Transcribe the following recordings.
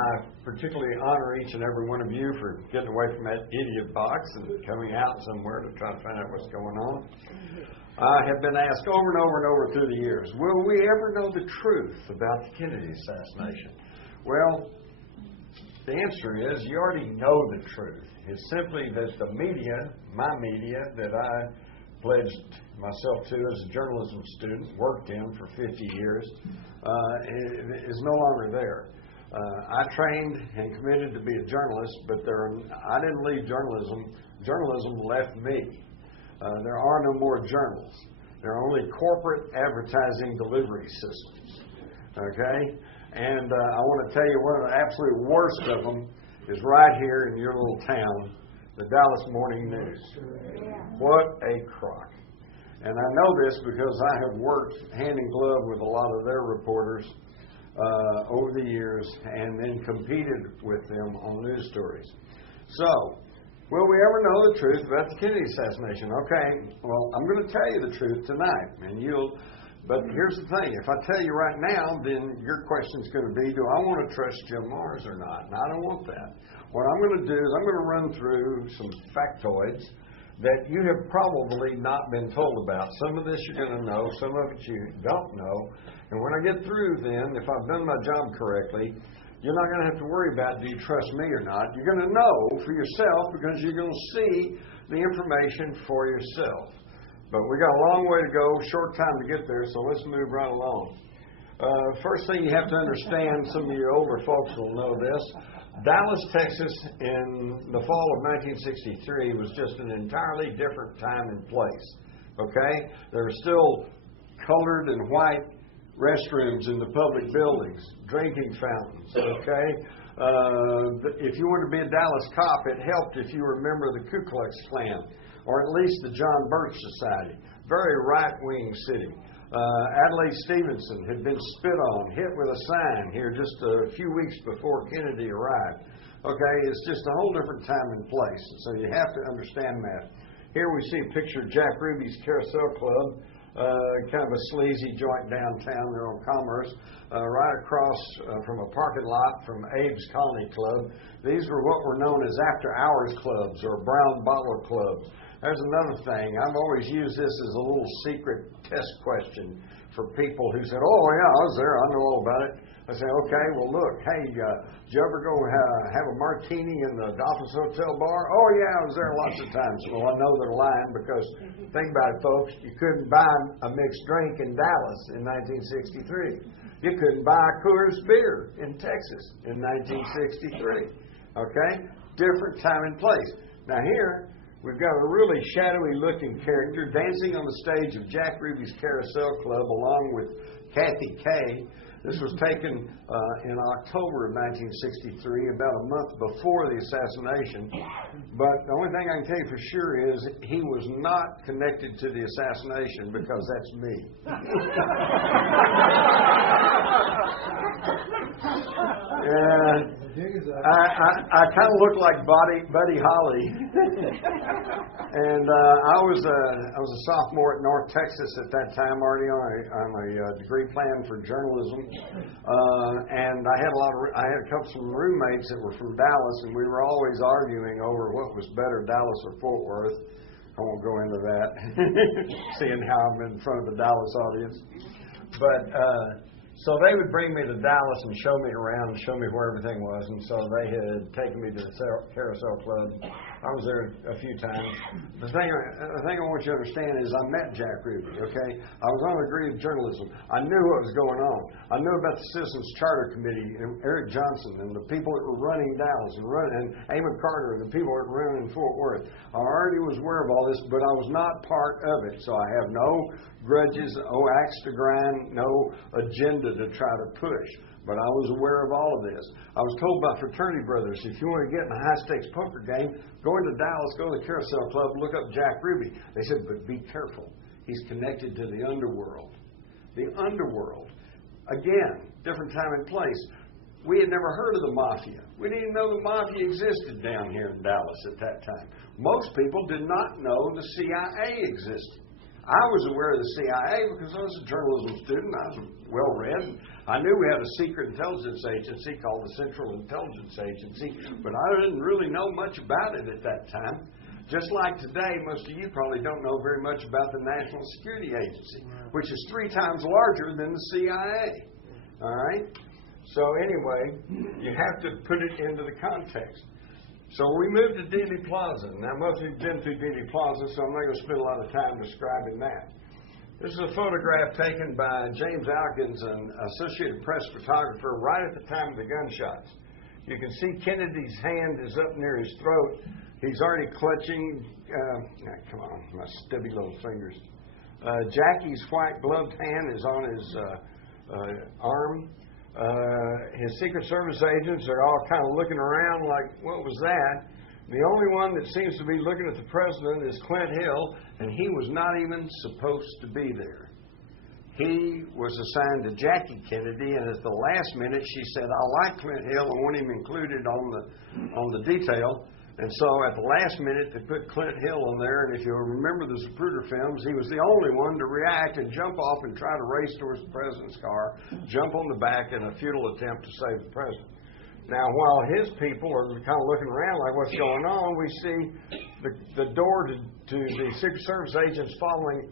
I particularly honor each and every one of you for getting away from that idiot box and coming out somewhere to try to find out what's going on. I have been asked over and over and over through the years, will we ever know the truth about the Kennedy assassination? Well, the answer is you already know the truth. It's simply that the media, my media, that I pledged myself to as a journalism student, worked in for 50 years, is no longer there. I trained and committed to be a journalist, but I didn't leave journalism. Journalism left me. There are no more journals. There are only corporate advertising delivery systems. Okay? And I want to tell you one of the absolute worst of them is right here in your little town, the Dallas Morning News. What a crock. And I know this because I have worked hand in glove with a lot of their reporters over the years and then competed with them on news stories. So, will we ever know the truth about the Kennedy assassination? Okay, well, I'm going to tell you the truth tonight, but here's the thing. If I tell you right now, then your question's going to be, do I want to trust Jim Mars or not? And I don't want that. What I'm going to do is I'm going to run through some factoids that you have probably not been told about. Some of this you're going to know, some of it you don't know. And when I get through then, if I've done my job correctly, you're not going to have to worry about, do you trust me or not? You're going to know for yourself because you're going to see the information for yourself. But we got a long way to go, short time to get there, so let's move right along. First thing you have to understand, some of your older folks will know this, Dallas, Texas in the fall of 1963 was just an entirely different time and place. Okay? There were still colored and white restrooms in the public buildings, drinking fountains, okay? If you wanted to be a Dallas cop, it helped if you were a member of the Ku Klux Klan, or at least the John Birch Society. Very right-wing city. Adlai Stevenson had been spit on, hit with a sign here just a few weeks before Kennedy arrived. Okay, it's just a whole different time and place, so you have to understand that. Here we see a picture of Jack Ruby's Carousel Club, kind of a sleazy joint downtown there on Commerce, right across from a parking lot from Abe's Colony Club. These were what were known as after-hours clubs or brown bottle clubs. There's another thing. I've always used this as a little secret test question for people who said, oh, yeah, I was there. I know all about it. I say, okay, well, look, hey, did you ever go have a martini in the Dolphins Hotel bar? Oh, yeah, I was there lots of times. Well, I know they're lying because, think about it, folks, you couldn't buy a mixed drink in Dallas in 1963. You couldn't buy a Coors beer in Texas in 1963. Okay? Different time and place. Now, here, we've got a really shadowy-looking character dancing on the stage of Jack Ruby's Carousel Club along with Kathy Kay. This was taken in October of 1963, about a month before the assassination. But the only thing I can tell you for sure is he was not connected to the assassination because that's me. I kind of look like Buddy Holly, and I was a sophomore at North Texas at that time, already on a degree plan for journalism, and I had a couple of roommates that were from Dallas, and we were always arguing over what was better, Dallas or Fort Worth. I won't go into that, seeing how I'm in front of the Dallas audience, but. So they would bring me to Dallas and show me around and show me where everything was. And so they had taken me to the Carousel Club. I was there a few times. The thing I want you to understand is I met Jack Ruby, okay? I was on a degree of journalism. I knew what was going on. I knew about the Citizens Charter Committee and Eric Johnson and the people that were running Dallas and Amon Carter and the people that were running Fort Worth. I already was aware of all this, but I was not part of it. So I have no grudges, no axe to grind, no agenda to try to push. But I was aware of all of this. I was told by fraternity brothers, if you want to get in a high-stakes poker game, go into Dallas, go to the Carousel Club, look up Jack Ruby. They said, but be careful. He's connected to the underworld. The underworld. Again, different time and place. We had never heard of the Mafia. We didn't even know the Mafia existed down here in Dallas at that time. Most people did not know the CIA existed. I was aware of the CIA because I was a journalism student. I was well-read. I knew we had a secret intelligence agency called the Central Intelligence Agency, but I didn't really know much about it at that time. Just like today, most of you probably don't know very much about the National Security Agency, which is 3 times larger than the CIA. All right? So anyway, you have to put it into the context. So we moved to Dealey Plaza. Now, most of you have been through Dealey Plaza, so I'm not going to spend a lot of time describing that. This is a photograph taken by James Alkins, an Associated Press photographer, right at the time of the gunshots. You can see Kennedy's hand is up near his throat. He's already clutching, come on, my stubby little fingers. Jackie's white gloved hand is on his arm. His Secret Service agents are all kind of looking around like, what was that? The only one that seems to be looking at the president is Clint Hill, and he was not even supposed to be there. He was assigned to Jackie Kennedy, and at the last minute she said, I like Clint Hill, I want him included on the detail. And so at the last minute, they put Clint Hill on there, and if you remember the Zapruder films, he was the only one to react and jump off and try to race towards the president's car, jump on the back in a futile attempt to save the president. Now, while his people are kind of looking around like what's going on, we see the door to the Secret Service agents following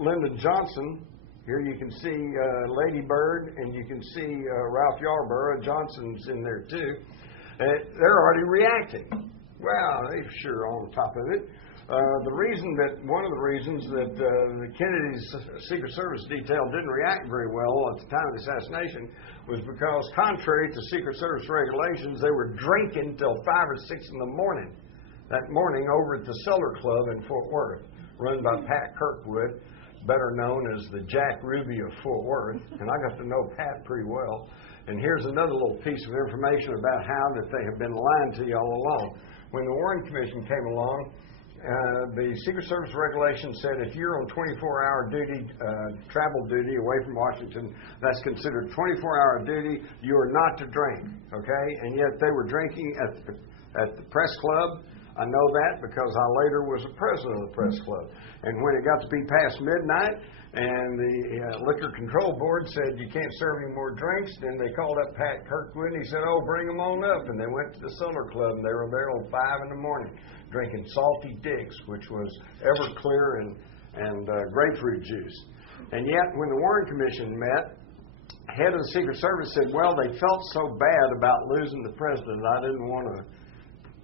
Lyndon Johnson. Here you can see Lady Bird, and you can see Ralph Yarborough. Johnson's in there too. They're already reacting. Well, they're sure on the top of it. One of the reasons that the Kennedy's Secret Service detail didn't react very well at the time of the assassination was because, contrary to Secret Service regulations, they were drinking till 5 or 6 in the morning. That morning over at the Cellar Club in Fort Worth, run by Pat Kirkwood, better known as the Jack Ruby of Fort Worth. And I got to know Pat pretty well. And here's another little piece of information about how that they have been lying to you all along. When the Warren Commission came along, the Secret Service regulation said if you're on 24-hour duty, travel duty away from Washington, that's considered 24-hour duty. You are not to drink, okay? And yet they were drinking at the press club. I know that because I later was a president of the press club. And when it got to be past midnight, and the Liquor Control Board said, you can't serve any more drinks. Then they called up Pat Kirkwood, and he said, oh, bring them on up. And they went to the Cellar Club, and they were there till 5 in the morning drinking Salty Dicks, which was Everclear and grapefruit juice. And yet, when the Warren Commission met, head of the Secret Service said, well, they felt so bad about losing the president, I didn't want to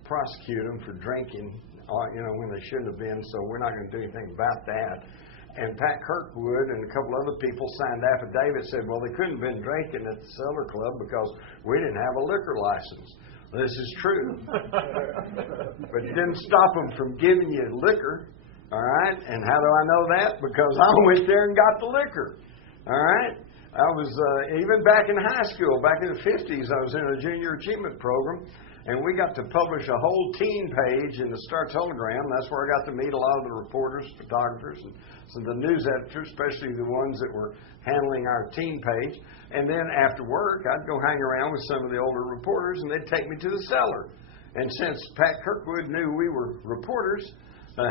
prosecute them for drinking, when they shouldn't have been, so we're not going to do anything about that. And Pat Kirkwood and a couple other people signed affidavits, said, well, they couldn't have been drinking at the Cellar Club because we didn't have a liquor license. This is true. But it didn't stop them from giving you liquor, all right? And how do I know that? Because I went there and got the liquor, all right? I was, even back in high school, back in the 50s, I was in a junior achievement program, and we got to publish a whole teen page in the Star-Telegram. That's where I got to meet a lot of the reporters, photographers, and some of the news editors, especially the ones that were handling our teen page. And then after work, I'd go hang around with some of the older reporters, and they'd take me to the cellar. And since Pat Kirkwood knew we were reporters,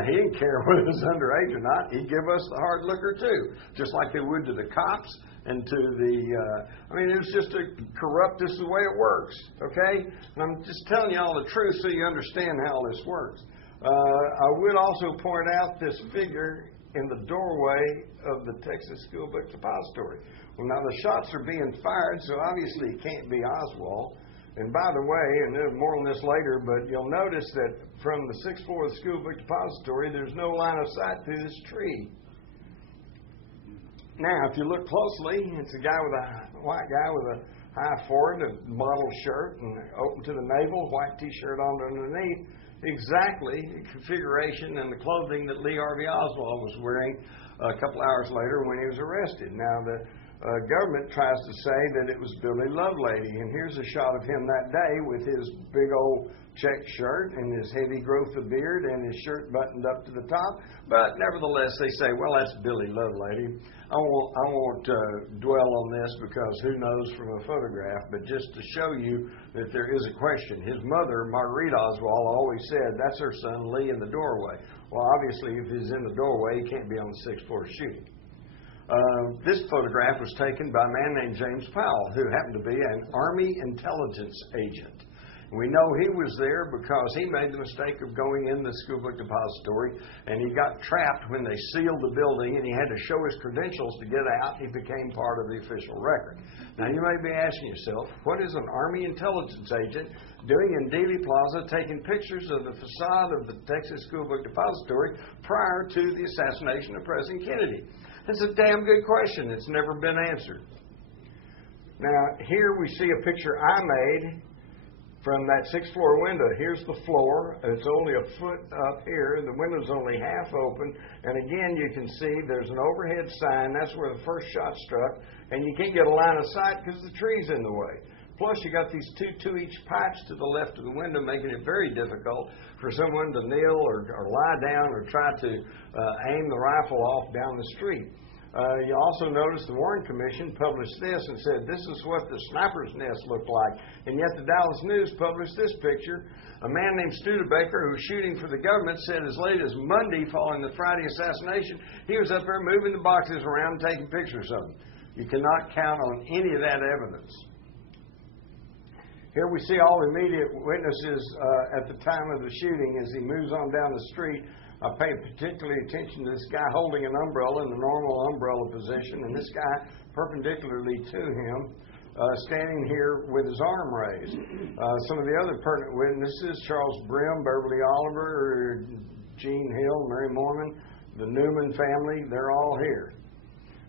he didn't care whether it was underage or not. He'd give us the hard liquor, too, just like they would to the cops. And to it was just a corrupt, this is the way it works, okay? And I'm just telling you all the truth so you understand how this works. I would also point out this figure in the doorway of the Texas School Book Depository. Well, now the shots are being fired, so obviously it can't be Oswald. And by the way, and there's more on this later, but you'll notice that from the 6th floor of the School Book Depository, there's no line of sight through this tree. Now, if you look closely, it's a white guy with a high forehead, a model shirt, and open to the navel, white T-shirt on underneath. Exactly the configuration and the clothing that Lee Harvey Oswald was wearing a couple hours later when he was arrested. Now, the government tries to say that it was Billy Lovelady, and here's a shot of him that day with his big old check shirt and his heavy growth of beard and his shirt buttoned up to the top. But nevertheless, they say, well, that's Billy Lovelady. I won't dwell on this because who knows from a photograph, but just to show you that there is a question. His mother, Marguerite Oswald, always said, that's her son Lee in the doorway. Well, obviously, if he's in the doorway, he can't be on the 6th floor shooting. This photograph was taken by a man named James Powell, who happened to be an Army intelligence agent. We know he was there because he made the mistake of going in the school book depository, and he got trapped when they sealed the building, and he had to show his credentials to get out. He became part of the official record. Now, you may be asking yourself, what is an Army intelligence agent doing in Dealey Plaza taking pictures of the facade of the Texas School Book Depository prior to the assassination of President Kennedy? That's a damn good question. It's never been answered. Now, here we see a picture I made from that sixth floor window. Here's the floor. It's only a foot up here. The window's only half open. And again, you can see there's an overhead sign. That's where the first shot struck. And you can't get a line of sight because the tree's in the way. Plus, you got these two-inch pipes to the left of the window, making it very difficult for someone to kneel or lie down or try to aim the rifle off down the street. You also notice the Warren Commission published this and said, this is what the sniper's nest looked like. And yet the Dallas News published this picture. A man named Studebaker, who was shooting for the government, said as late as Monday following the Friday assassination, he was up there moving the boxes around and taking pictures of them. You cannot count on any of that evidence. Here we see all the immediate witnesses at the time of the shooting as he moves on down the street. I paid particularly attention to this guy holding an umbrella in the normal umbrella position, and this guy perpendicularly to him, standing here with his arm raised. Some of the other pertinent witnesses, Charles Brim, Beverly Oliver, Gene Hill, Mary Mormon, the Newman family, they're all here.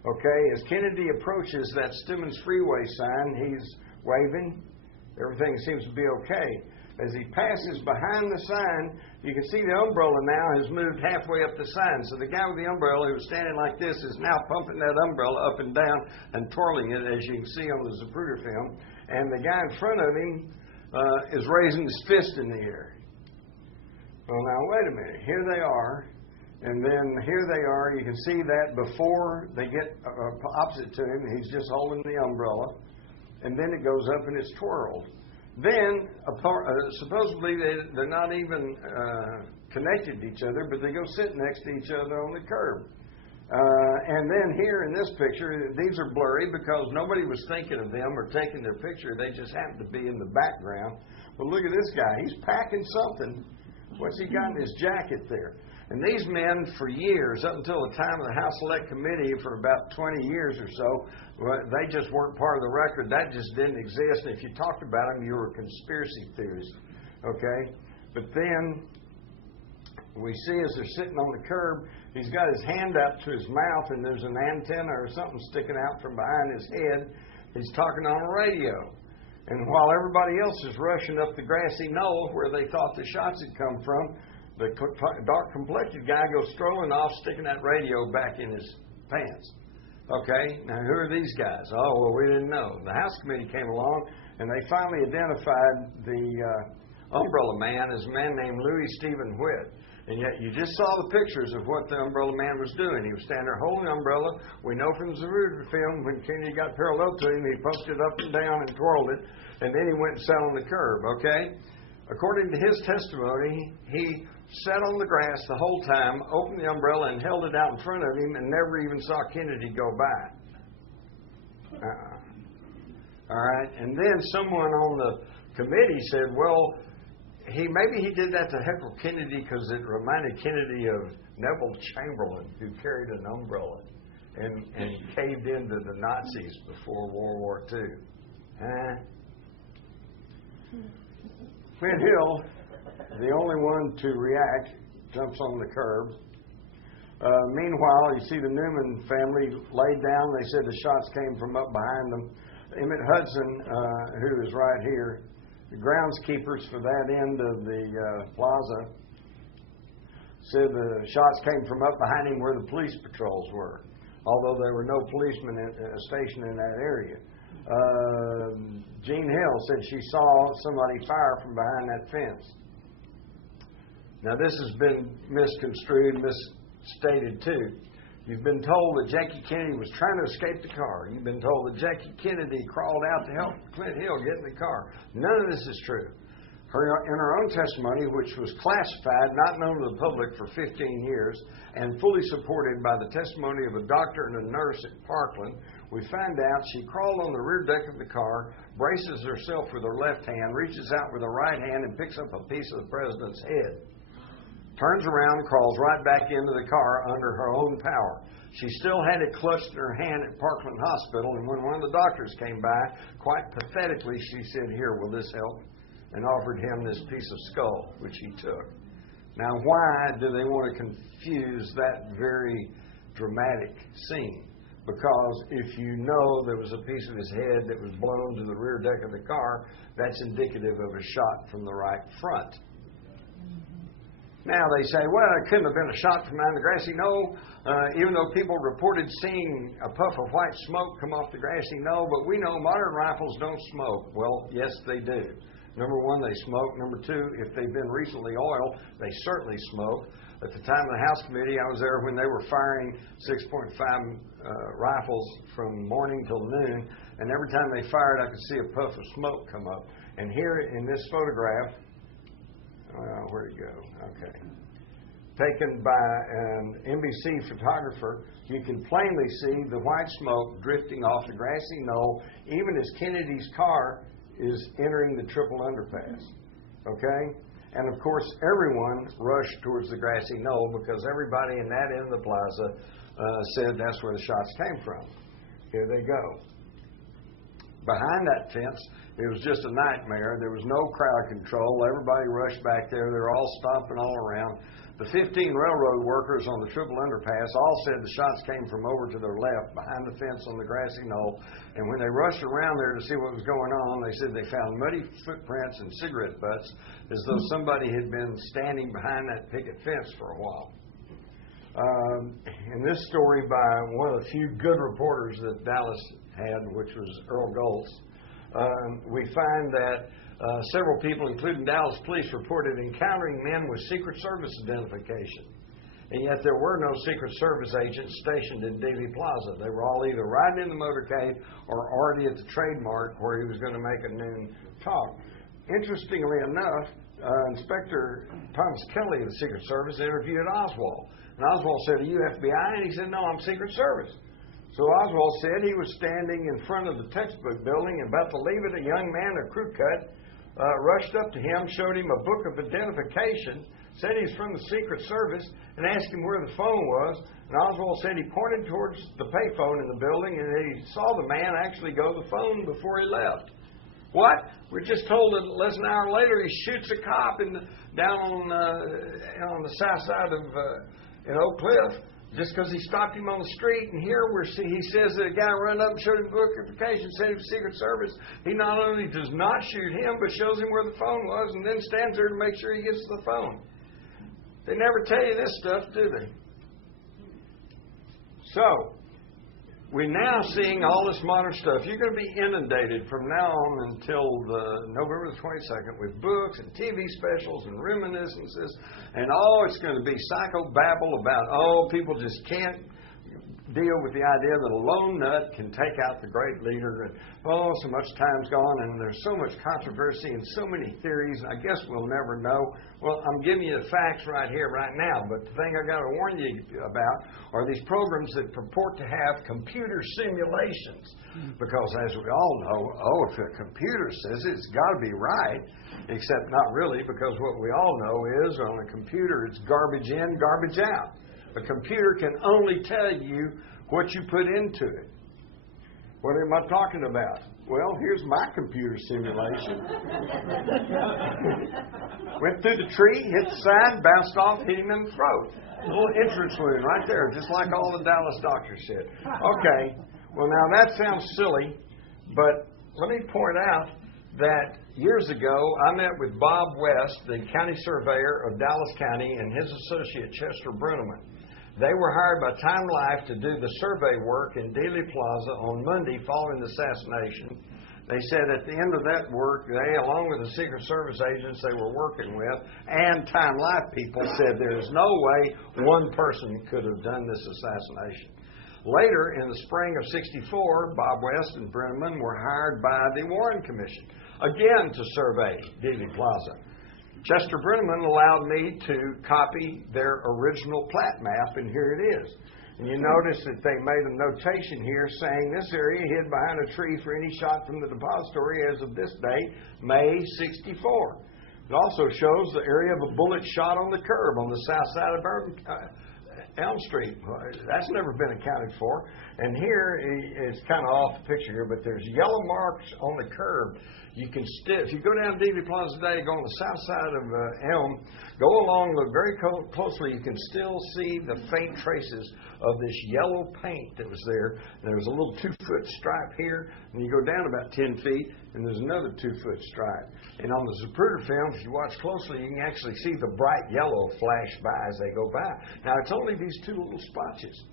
Okay, as Kennedy approaches that Stemmons Freeway sign, he's waving. Everything seems to be okay. As he passes behind the sign, you can see the umbrella now has moved halfway up the sign. So the guy with the umbrella who was standing like this is now pumping that umbrella up and down and twirling it, as you can see on the Zapruder film. And the guy in front of him is raising his fist in the air. Well, now, wait a minute. Here they are. And then here they are. You can see that before they get opposite to him, he's just holding the umbrella. And then it goes up and it's twirled. Then, supposedly, they're not even connected to each other, but they go sit next to each other on the curb. And then here in this picture, these are blurry because nobody was thinking of them or taking their picture. They just happened to be in the background. But look at this guy. He's packing something. What's he got in his jacket there? And these men, for years, up until the time of the House Select Committee, for about 20 years or so, they just weren't part of the record. That just didn't exist. And if you talked about them, you were a conspiracy theorist. Okay? But then we see as they're sitting on the curb, he's got his hand up to his mouth, and there's an antenna or something sticking out from behind his head. He's talking on a radio. And while everybody else is rushing up the grassy knoll where they thought the shots had come from, the dark-complected guy goes strolling off, sticking that radio back in his pants. Okay, now who are these guys? Oh, well, we didn't know. The House Committee came along, and they finally identified the umbrella man as a man named Louis Stephen Whitt. And yet you just saw the pictures of what the umbrella man was doing. He was standing there holding the umbrella. We know from the Zapruder film, when Kennedy got parallel to him, he pushed it up and down and twirled it, and then he went and sat on the curb, okay? According to his testimony, he sat on the grass the whole time, opened the umbrella and held it out in front of him and never even saw Kennedy go by. All right, and then someone on the committee said, well, maybe he did that to heckle Kennedy because it reminded Kennedy of Neville Chamberlain, who carried an umbrella and caved into the Nazis before World War II. Flint Hill, the only one to react, jumps on the curb. Meanwhile, you see the Newman family laid down. They said the shots came from up behind them. Emmett Hudson, who is right here, the groundskeepers for that end of the plaza, said the shots came from up behind him where the police patrols were, although there were no policemen stationed in that area. Gene Hill said she saw somebody fire from behind that fence. Now, this has been misconstrued, misstated, too. You've been told that Jackie Kennedy was trying to escape the car. You've been told that Jackie Kennedy crawled out to help Flint Hill get in the car. None of this is true. In her own testimony, which was classified, not known to the public for 15 years, and fully supported by the testimony of a doctor and a nurse at Parkland, we find out she crawled on the rear deck of the car, braces herself with her left hand, reaches out with her right hand and picks up a piece of the president's head. Turns around, crawls right back into the car under her own power. She still had it clutched in her hand at Parkland Hospital, and when one of the doctors came by, quite pathetically, she said, "Here, will this help?" and offered him this piece of skull, which he took. Now, why do they want to confuse that very dramatic scene? Because if you know there was a piece of his head that was blown to the rear deck of the car, that's indicative of a shot from the right front. Now they say, well, it couldn't have been a shot from behind the grassy knoll, even though people reported seeing a puff of white smoke come off the grassy knoll, but we know modern rifles don't smoke. Well, yes, they do. Number one, they smoke. Number two, if they've been recently oiled, they certainly smoke. At the time of the House Committee, I was there when they were firing 6.5 rifles from morning till noon, and every time they fired, I could see a puff of smoke come up. And here in this photograph, where'd it go? Okay. Taken by an NBC photographer, you can plainly see the white smoke drifting off the grassy knoll, even as Kennedy's car is entering the triple underpass. Okay? And of course, everyone rushed towards the grassy knoll because everybody in that end of the plaza said that's where the shots came from. Here they go. Behind that fence, it was just a nightmare. There was no crowd control. Everybody rushed back there. They were all stomping all around. The 15 railroad workers on the triple underpass all said the shots came from over to their left, behind the fence on the grassy knoll. And when they rushed around there to see what was going on, they said they found muddy footprints and cigarette butts, as though somebody had been standing behind that picket fence for a while. In this story by one of the few good reporters that Dallas had, which was Earl Goltz, we find that several people, including Dallas police, reported encountering men with Secret Service identification. And yet there were no Secret Service agents stationed in Dealey Plaza. They were all either riding in the motorcade or already at the trademark where he was going to make a noon talk. Interestingly enough, Inspector Thomas Kelly of the Secret Service interviewed Oswald. And Oswald said, "Are you FBI?" And he said, "No, I'm Secret Service." So Oswald said he was standing in front of the textbook building and about to leave it. A young man, a crew cut, rushed up to him, showed him a book of identification, said he's from the Secret Service, and asked him where the phone was. And Oswald said he pointed towards the payphone in the building, and he saw the man actually go to the phone before he left. What? We're just told that less than an hour later he shoots a cop down on the south side of in Oak Cliff, just because he stopped him on the street. And here he says that a guy ran up and showed him the book of identification, said he was Secret Service. He not only does not shoot him, but shows him where the phone was and then stands there to make sure he gets to the phone. They never tell you this stuff, do they? So, we're now seeing all this modern stuff. You're going to be inundated from now on until November the 22nd with books and TV specials and reminiscences. And it's going to be psychobabble about, people just can't deal with the idea that a lone nut can take out the great leader. And, so much time's gone and there's so much controversy and so many theories, and I guess we'll never know. Well, I'm giving you the facts right here, right now, but the thing I got to warn you about are these programs that purport to have computer simulations. Because as we all know, if a computer says it's got to be right, except not really, because what we all know is on a computer it's garbage in, garbage out. A computer can only tell you what you put into it. What am I talking about? Well, here's my computer simulation. Went through the tree, hit the side, bounced off, hit him in the throat. A little entrance wound right there, just like all the Dallas doctors said. Okay, well now that sounds silly, but let me point out that years ago I met with Bob West, the county surveyor of Dallas County, and his associate Chester Bruneman. They were hired by Time Life to do the survey work in Dealey Plaza on Monday following the assassination. They said at the end of that work, they, along with the Secret Service agents they were working with, and Time Life people, said there's no way one person could have done this assassination. Later, in the spring of '64, Bob West and Bruneman were hired by the Warren Commission. again to survey Dealey Plaza. Chester Brenneman allowed me to copy their original plat map, and here it is. And you notice that they made a notation here saying this area hid behind a tree for any shot from the depository as of this date, May 64. It also shows the area of a bullet shot on the curb on the south side of Elm Street. That's never been accounted for. And here, it's kind of off the picture here, but there's yellow marks on the curb. You can still, if you go down Dealey Plaza today, go on the south side of Elm, go along, look very closely, you can still see the faint traces of this yellow paint that was there. And there was a little 2-foot stripe here, and you go down about 10 feet, and there's another 2-foot stripe. And on the Zapruder film, if you watch closely, you can actually see the bright yellow flash by as they go by. Now, it's only these 2 little spotches.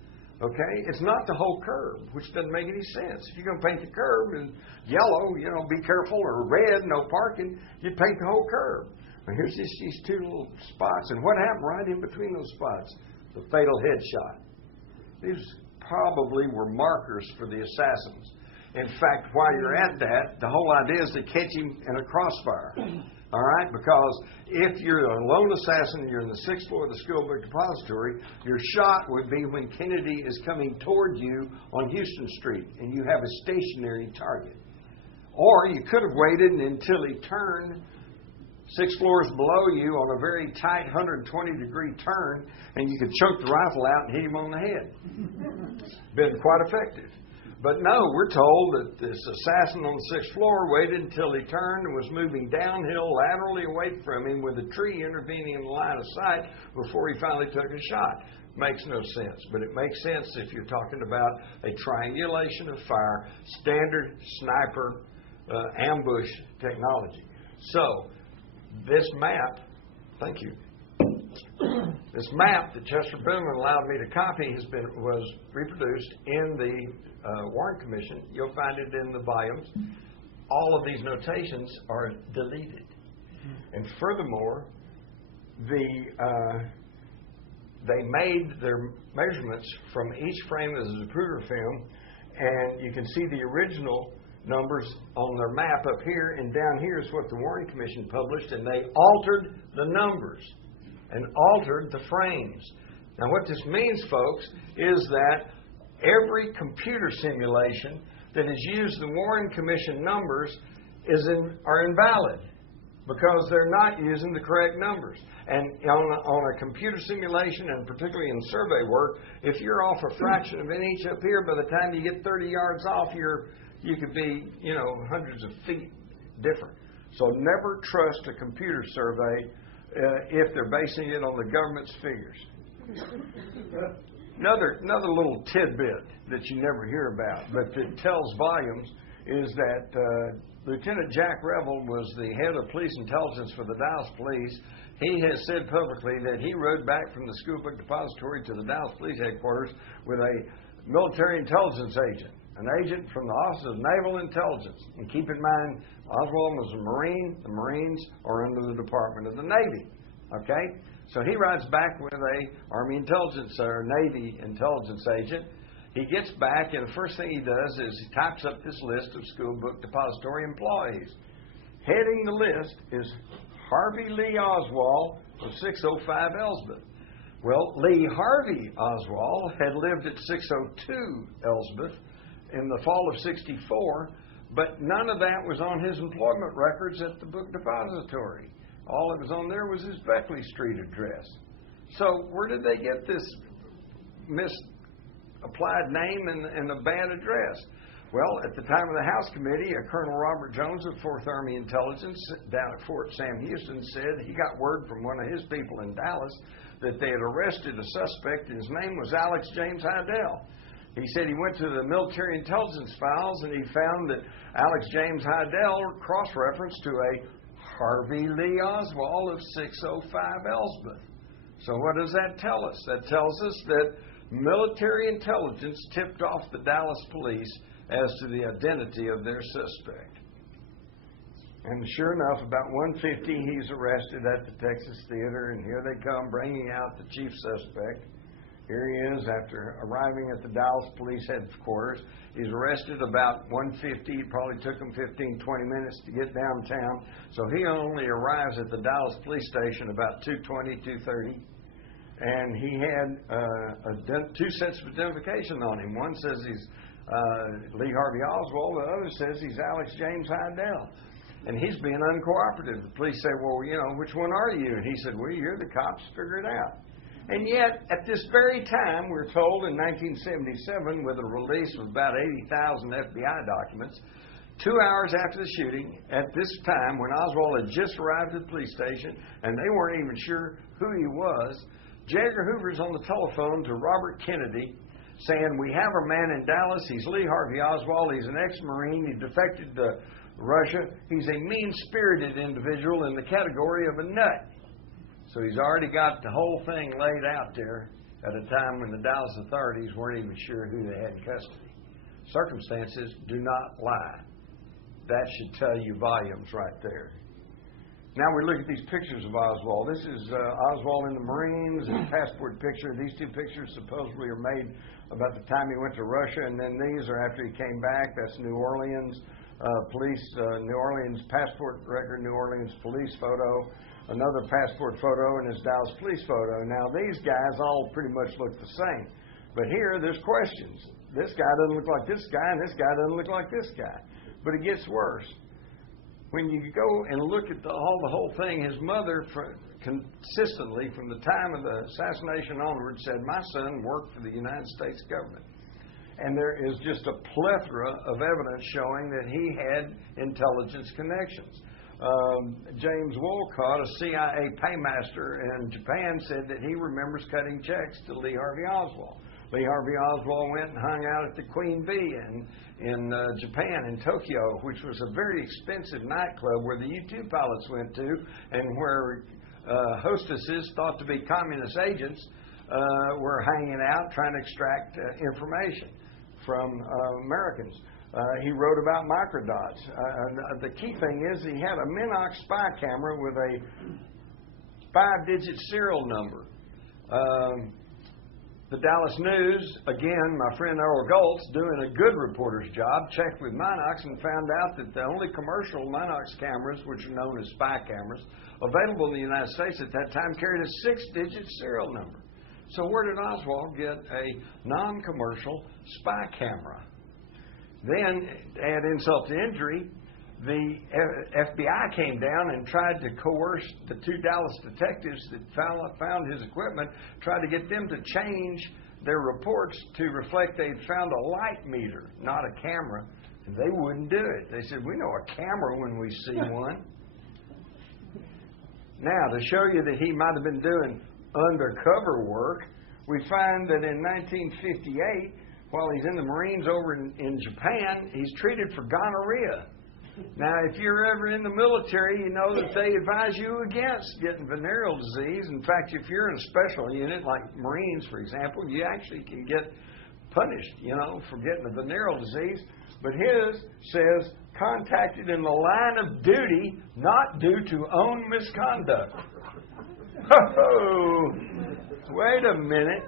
Okay? It's not the whole curb, which doesn't make any sense. If you're going to paint the curb in yellow, be careful, or red, no parking, you paint the whole curb. Now, here's just these 2 little spots. And what happened right in between those spots? The fatal headshot. These probably were markers for the assassins. In fact, while you're at that, the whole idea is to catch him in a crossfire. All right? Because if you're a lone assassin, you're in the 6th floor of the school book depository, your shot would be when Kennedy is coming toward you on Houston Street and you have a stationary target. Or you could have waited until he turned 6 floors below you on a very tight 120-degree turn, and you could choke the rifle out and hit him on the head. Been quite effective. But no, we're told that this assassin on the 6th floor waited until he turned and was moving downhill laterally away from him with a tree intervening in the line of sight before he finally took a shot. Makes no sense, but it makes sense if you're talking about a triangulation of fire, standard sniper ambush technology. So, this map, thank you. This map that Chester Brenneman allowed me to copy was reproduced in the Warren Commission. You'll find it in the volumes. All of these notations are deleted. And furthermore, they made their measurements from each frame of the Zapruder film, and you can see the original numbers on their map up here, and down here is what the Warren Commission published, and they altered the numbers and altered the frames. Now, what this means, folks, is that every computer simulation that has used the Warren Commission numbers are invalid because they're not using the correct numbers. And on a computer simulation, and particularly in survey work, if you're off a fraction of an inch up here, by the time you get 30 yards off, you could be, hundreds of feet different. So never trust a computer survey if they're basing it on the government's figures. Another little tidbit that you never hear about, but that tells volumes, is that Lieutenant Jack Revel was the head of police intelligence for the Dallas Police. He has said publicly that he rode back from the school book depository to the Dallas Police headquarters with a military intelligence agent, an agent from the Office of Naval Intelligence. And keep in mind, Oswald was a Marine. The Marines are under the Department of the Navy. Okay? So he rides back with a Army intelligence or Navy intelligence agent. He gets back, and the first thing he does is he types up this list of school book depository employees. Heading the list is Harvey Lee Oswald of 605 Elsbeth. Well, Lee Harvey Oswald had lived at 602 Elsbeth in the fall of '64, but none of that was on his employment records at the book depository. All that was on there was his Beckley Street address. So where did they get this misapplied name and a bad address? Well, at the time of the House Committee, Colonel Robert Jones of 4th Army Intelligence down at Fort Sam Houston said he got word from one of his people in Dallas that they had arrested a suspect, and his name was Alex James Hydell. He said he went to the military intelligence files and he found that Alex James Hydell cross-referenced to a Harvey Lee Oswald of 605 Elsbeth. So what does that tell us? That tells us that military intelligence tipped off the Dallas police as to the identity of their suspect. And sure enough, about 1:50, he's arrested at the Texas Theater, and here they come bringing out the chief suspect. Here he is after arriving at the Dallas Police Headquarters. He's arrested about 1:50. It probably took him 15, 20 minutes to get downtown. So he only arrives at the Dallas Police Station about 2:20, 2:30. And he had two sets of identification on him. One says he's Lee Harvey Oswald. The other says he's Alex James Heidel. And he's being uncooperative. The police say, well, which one are you? And he said, well, you're the cops. Figure it out. And yet, at this very time, we're told in 1977, with a release of about 80,000 FBI documents, 2 hours after the shooting, at this time, when Oswald had just arrived at the police station, and they weren't even sure who he was, J. Edgar Hoover's on the telephone to Robert Kennedy, saying, we have a man in Dallas. He's Lee Harvey Oswald. He's an ex-Marine. He defected to Russia. He's a mean-spirited individual in the category of a nut. So he's already got the whole thing laid out there at a time when the Dallas authorities weren't even sure who they had in custody. Circumstances do not lie. That should tell you volumes right there. Now we look at these pictures of Oswald. This is Oswald in the Marines, his passport picture. These two pictures supposedly are made about the time he went to Russia, and then these are after he came back. That's New Orleans police, New Orleans passport record, New Orleans police photo. Another passport photo and his Dallas police photo. Now, these guys all pretty much look the same. But here, there's questions. This guy doesn't look like this guy, and this guy doesn't look like this guy. But it gets worse. When you go and look at the whole thing, his mother, consistently, from the time of the assassination onward, said, my son worked for the United States government. And there is just a plethora of evidence showing that he had intelligence connections. James Wolcott, a CIA paymaster in Japan, said that he remembers cutting checks to Lee Harvey Oswald. Lee Harvey Oswald went and hung out at the Queen Bee in Japan, in Tokyo, which was a very expensive nightclub where the U-2 pilots went to, and where hostesses thought to be communist agents were hanging out trying to extract information from Americans. He wrote about microdots. The key thing is he had a Minox spy camera with a 5-digit serial number. The Dallas News, again, my friend Earl Goltz, doing a good reporter's job, checked with Minox and found out that the only commercial Minox cameras, which are known as spy cameras, available in the United States at that time carried a 6-digit serial number. So where did Oswald get a non-commercial spy camera? Then, to add insult to injury, the FBI came down and tried to coerce the two Dallas detectives that found his equipment, tried to get them to change their reports to reflect they'd found a light meter, not a camera. And they wouldn't do it. They said, we know a camera when we see one. Now, to show you that he might have been doing undercover work, we find that in 1958, while he's in the Marines over in Japan, he's treated for gonorrhea. Now, if you're ever in the military, you know that they advise you against getting venereal disease. In fact, if you're in a special unit, like Marines, for example, you actually can get punished, for getting a venereal disease. But his says, contacted in the line of duty, not due to own misconduct. Oh, wait a minute.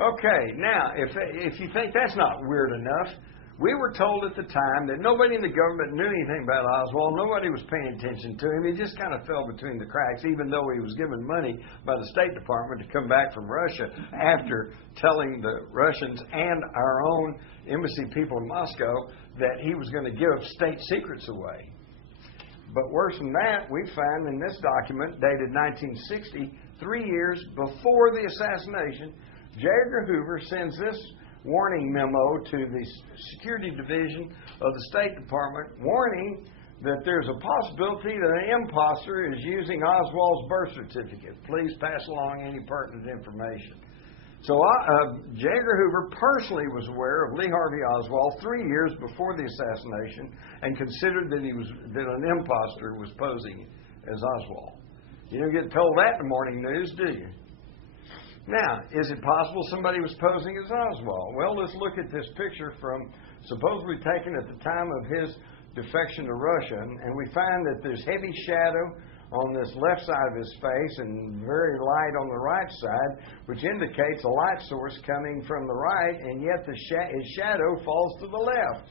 Okay, now, if you think that's not weird enough, we were told at the time that nobody in the government knew anything about Oswald. Nobody was paying attention to him. He just kind of fell between the cracks, even though he was given money by the State Department to come back from Russia after telling the Russians and our own embassy people in Moscow that he was going to give state secrets away. But worse than that, we find in this document, dated 1960, 3 years before the assassination, J. Edgar Hoover sends this warning memo to the Security Division of the State Department, warning that there's a possibility that an imposter is using Oswald's birth certificate. Please pass along any pertinent information. So J. Edgar Hoover personally was aware of Lee Harvey Oswald 3 years before the assassination and considered that that an imposter was posing as Oswald. You don't get told that in the morning news, do you? Now, is it possible somebody was posing as Oswald? Well, let's look at this picture from supposedly taken at the time of his defection to Russia. And we find that there's heavy shadow on this left side of his face and very light on the right side, which indicates a light source coming from the right, and yet his shadow falls to the left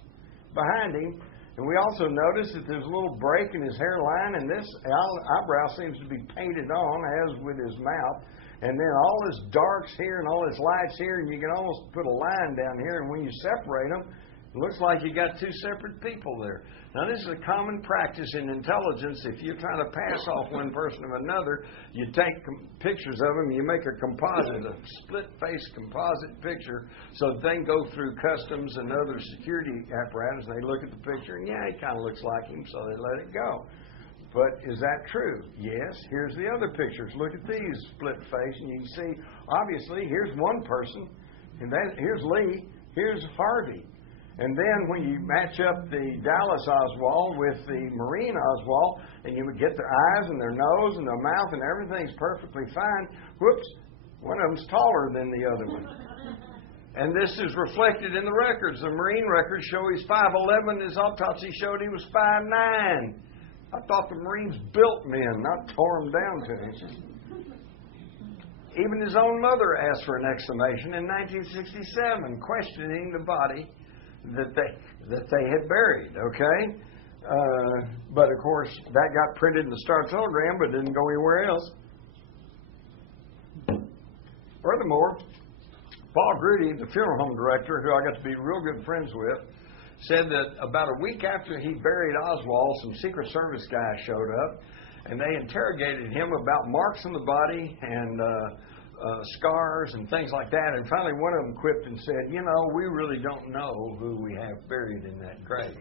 behind him. And we also notice that there's a little break in his hairline, and this eyebrow seems to be painted on, as with his mouth. And then all this darks here and all this lights here, and you can almost put a line down here, and when you separate them, it looks like you got two separate people there. Now, this is a common practice in intelligence. If you're trying to pass off one person of another, you take pictures of them, you make a composite, a split-face composite picture, so that they can go through customs and other security apparatus, and they look at the picture, and yeah, he kind of looks like him, so they let it go. But is that true? Yes. Here's the other pictures. Look at these split-face, and you can see, obviously, here's one person, and here's Lee, here's Harvey. And then when you match up the Dallas Oswald with the Marine Oswald, and you would get their eyes and their nose and their mouth and everything's perfectly fine, whoops, one of them's taller than the other one. And this is reflected in the records. The Marine records show he's 5'11". His autopsy showed he was 5'9". I thought the Marines built men, not tore them down to inches. Even his own mother asked for an exhumation in 1967, questioning the body that they had buried, okay? But, of course, that got printed in the Star-Telegram but didn't go anywhere else. Furthermore, Paul Grudy, the funeral home director, who I got to be real good friends with, said that about a week after he buried Oswald, some Secret Service guys showed up, and they interrogated him about marks on the body and scars and things like that. And finally, one of them quipped and said, you know, we really don't know who we have buried in that grave.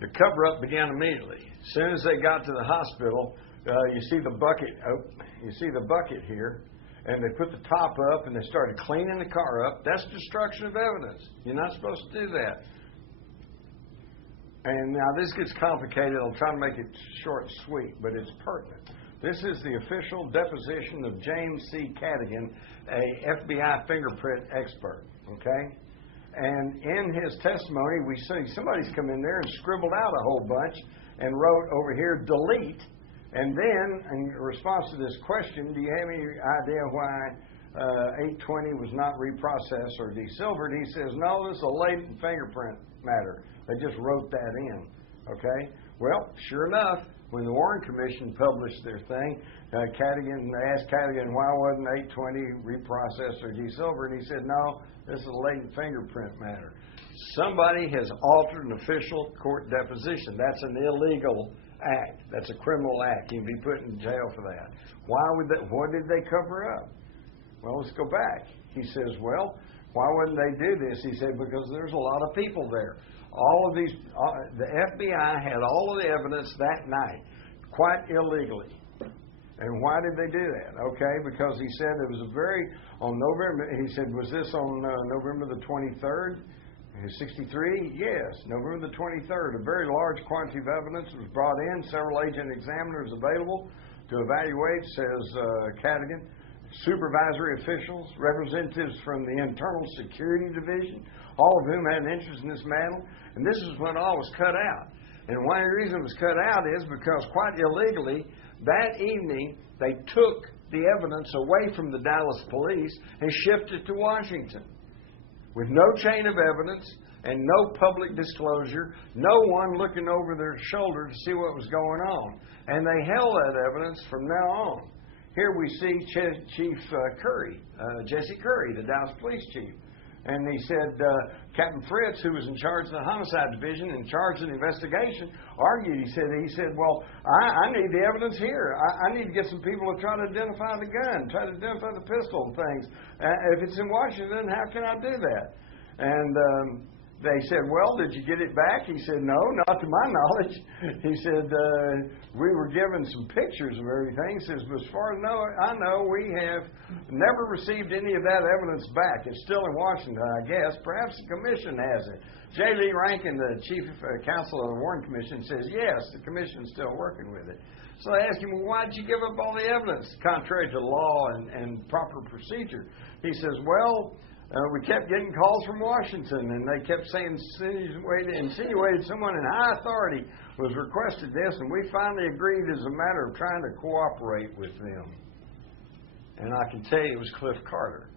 The cover-up began immediately. As soon as they got to the hospital, you see the bucket. You see the bucket here, and they put the top up and they started cleaning the car up. That's destruction of evidence. You're not supposed to do that. And now this gets complicated. I'll try to make it short and sweet, but it's pertinent. This is the official deposition of James C. Cadigan, a FBI fingerprint expert, okay? And in his testimony, we see somebody's come in there and scribbled out a whole bunch and wrote over here, delete. And then, in response to this question, do you have any idea why 820 was not reprocessed or desilvered? He says, no, this is a latent fingerprint matter. They just wrote that in, okay? Well, sure enough, when the Warren Commission published their thing, they asked Cadigan, why wasn't 820 reprocessed or desilvered? And he said, no, this is a latent fingerprint matter. Somebody has altered an official court deposition. That's an illegal act. That's a criminal act. You can be put in jail for that. What did they cover up? Well, let's go back. He says, well, why wouldn't they do this? He said, because there's a lot of people there. All of these, the FBI had all of the evidence that night, quite illegally. And why did they do that? Okay, because he said it was he said, was this on November the 23rd? 63? Yes, November the 23rd. A very large quantity of evidence was brought in, several agent examiners available to evaluate, says Cadigan, supervisory officials, representatives from the Internal Security Division, all of whom had an interest in this matter. And this is when all was cut out. And one of the reasons it was cut out is because quite illegally, that evening, they took the evidence away from the Dallas police and shipped it to Washington. With no chain of evidence and no public disclosure, no one looking over their shoulder to see what was going on. And they held that evidence from now on. Here we see Chief Curry, Jesse Curry, the Dallas police chief. And he said, Captain Fritz, who was in charge of the homicide division, in charge of the investigation, argued. He said, well, I need the evidence here. I need to get some people to try to identify the gun, try to identify the pistol and things. If it's in Washington, how can I do that? And they said, well, did you get it back? He said, no, not to my knowledge. He said, we were given some pictures of everything. He says, but as far as I know, we have never received any of that evidence back. It's still in Washington, I guess. Perhaps the commission has it. J. Lee Rankin, the chief counsel of the Warren Commission, says, yes, the commission's still working with it. So they asked him, well, why did you give up all the evidence, contrary to law and proper procedure? He says, well, We kept getting calls from Washington, and they kept saying, insinuated someone in high authority was requested this, and we finally agreed as a matter of trying to cooperate with them. And I can tell you it was Cliff Carter,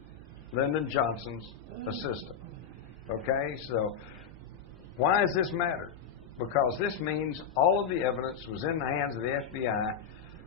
Lyndon Johnson's assistant. Okay, so why does this matter? Because this means all of the evidence was in the hands of the FBI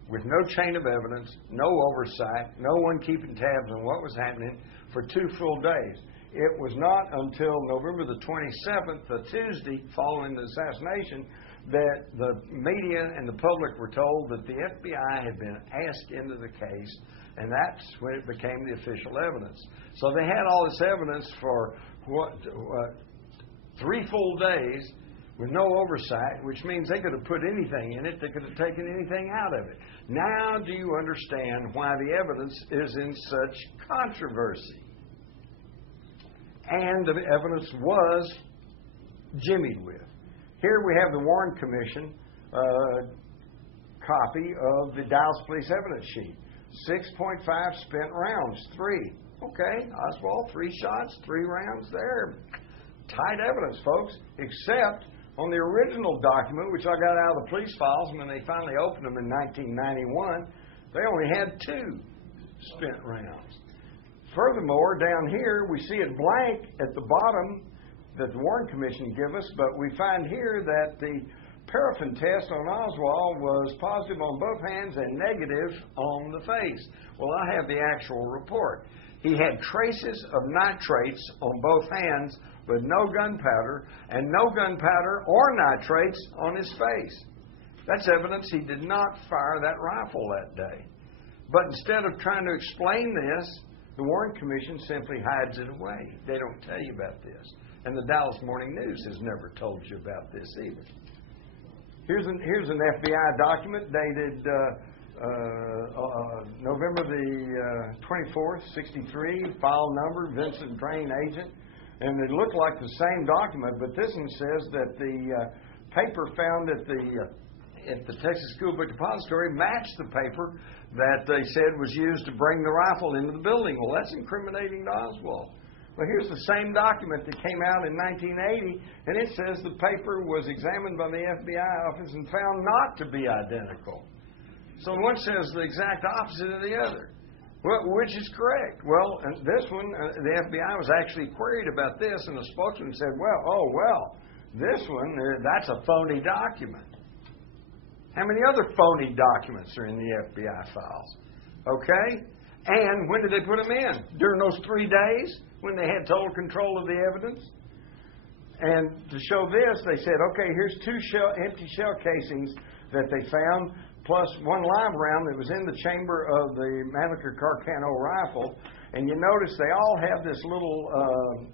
with no chain of evidence, no oversight, no one keeping tabs on what was happening for 2 full days. It was not until November the 27th, the Tuesday following the assassination, that the media and the public were told that the FBI had been asked into the case, and that's when it became the official evidence. So they had all this evidence for 3 full days with no oversight, which means they could have put anything in it, they could have taken anything out of it. Now do you understand why the evidence is in such controversy? And the evidence was jimmied with. Here we have the Warren Commission copy of the Dallas Police Evidence Sheet. 6.5 spent rounds, 3. Okay, Oswald, 3 shots, 3 rounds there. Tight evidence, folks, except on the original document, which I got out of the police files when they finally opened them in 1991, they only had 2 spent rounds. Furthermore, down here, we see it blank at the bottom that the Warren Commission gave us, but we find here that the paraffin test on Oswald was positive on both hands and negative on the face. Well, I have the actual report. He had traces of nitrates on both hands, but no gunpowder, and no gunpowder or nitrates on his face. That's evidence he did not fire that rifle that day. But instead of trying to explain this, the Warren Commission simply hides it away. They don't tell you about this. And the Dallas Morning News has never told you about this either. Here's an FBI document dated November the 24th, 63, file number, Vincent Drain agent. And it looked like the same document, but this one says that the paper found at the Texas School Book Depository matched the paper that they said was used to bring the rifle into the building. Well, that's incriminating to Oswald. Well, here's the same document that came out in 1980, and it says the paper was examined by the FBI office and found not to be identical. So one says the exact opposite of the other. Well, which is correct? Well, this one, the FBI was actually queried about this, and the spokesman said, this one, that's a phony document. How many other phony documents are in the FBI files? Okay? And when did they put them in? During those 3 days when they had total control of the evidence? And to show this, they said, okay, here's 2 empty shell casings that they found, plus 1 live round that was in the chamber of the Mannlicher Carcano rifle. And you notice they all have this little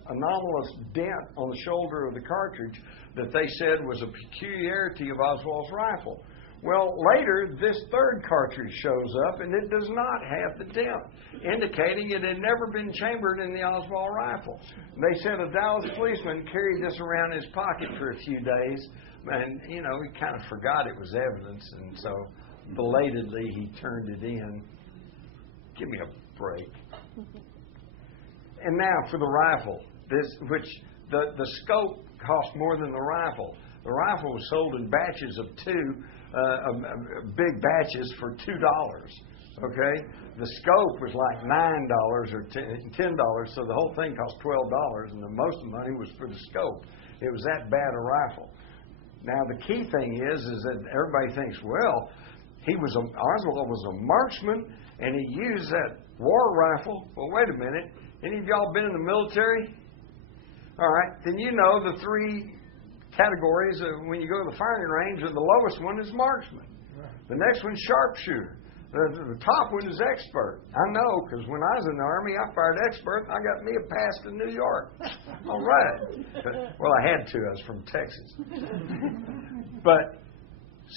anomalous dent on the shoulder of the cartridge that they said was a peculiarity of Oswald's rifle. Well, later, this 3rd cartridge shows up, and it does not have the dent, indicating it had never been chambered in the Oswald rifle. They said a Dallas policeman carried this around his pocket for a few days, and, he kind of forgot it was evidence, and so belatedly he turned it in. Give me a break. And now for the rifle, the scope cost more than the rifle. The rifle was sold in batches of 2, big batches for $2. Okay, the scope was like $9 or $10, so the whole thing cost $12, and the most of the money was for the scope. It was that bad a rifle. Now the key thing is that everybody thinks, well, Oswald was a marksman, and he used that war rifle. Well, wait a minute. Any of y'all been in the military? All right, then you know the 3 categories of when you go to the firing range, the lowest one is marksman. The next one's sharpshooter. The top one is expert. I know, because when I was in the Army, I fired expert. I got me a pass to New York. All right. Well, I had to. I was from Texas.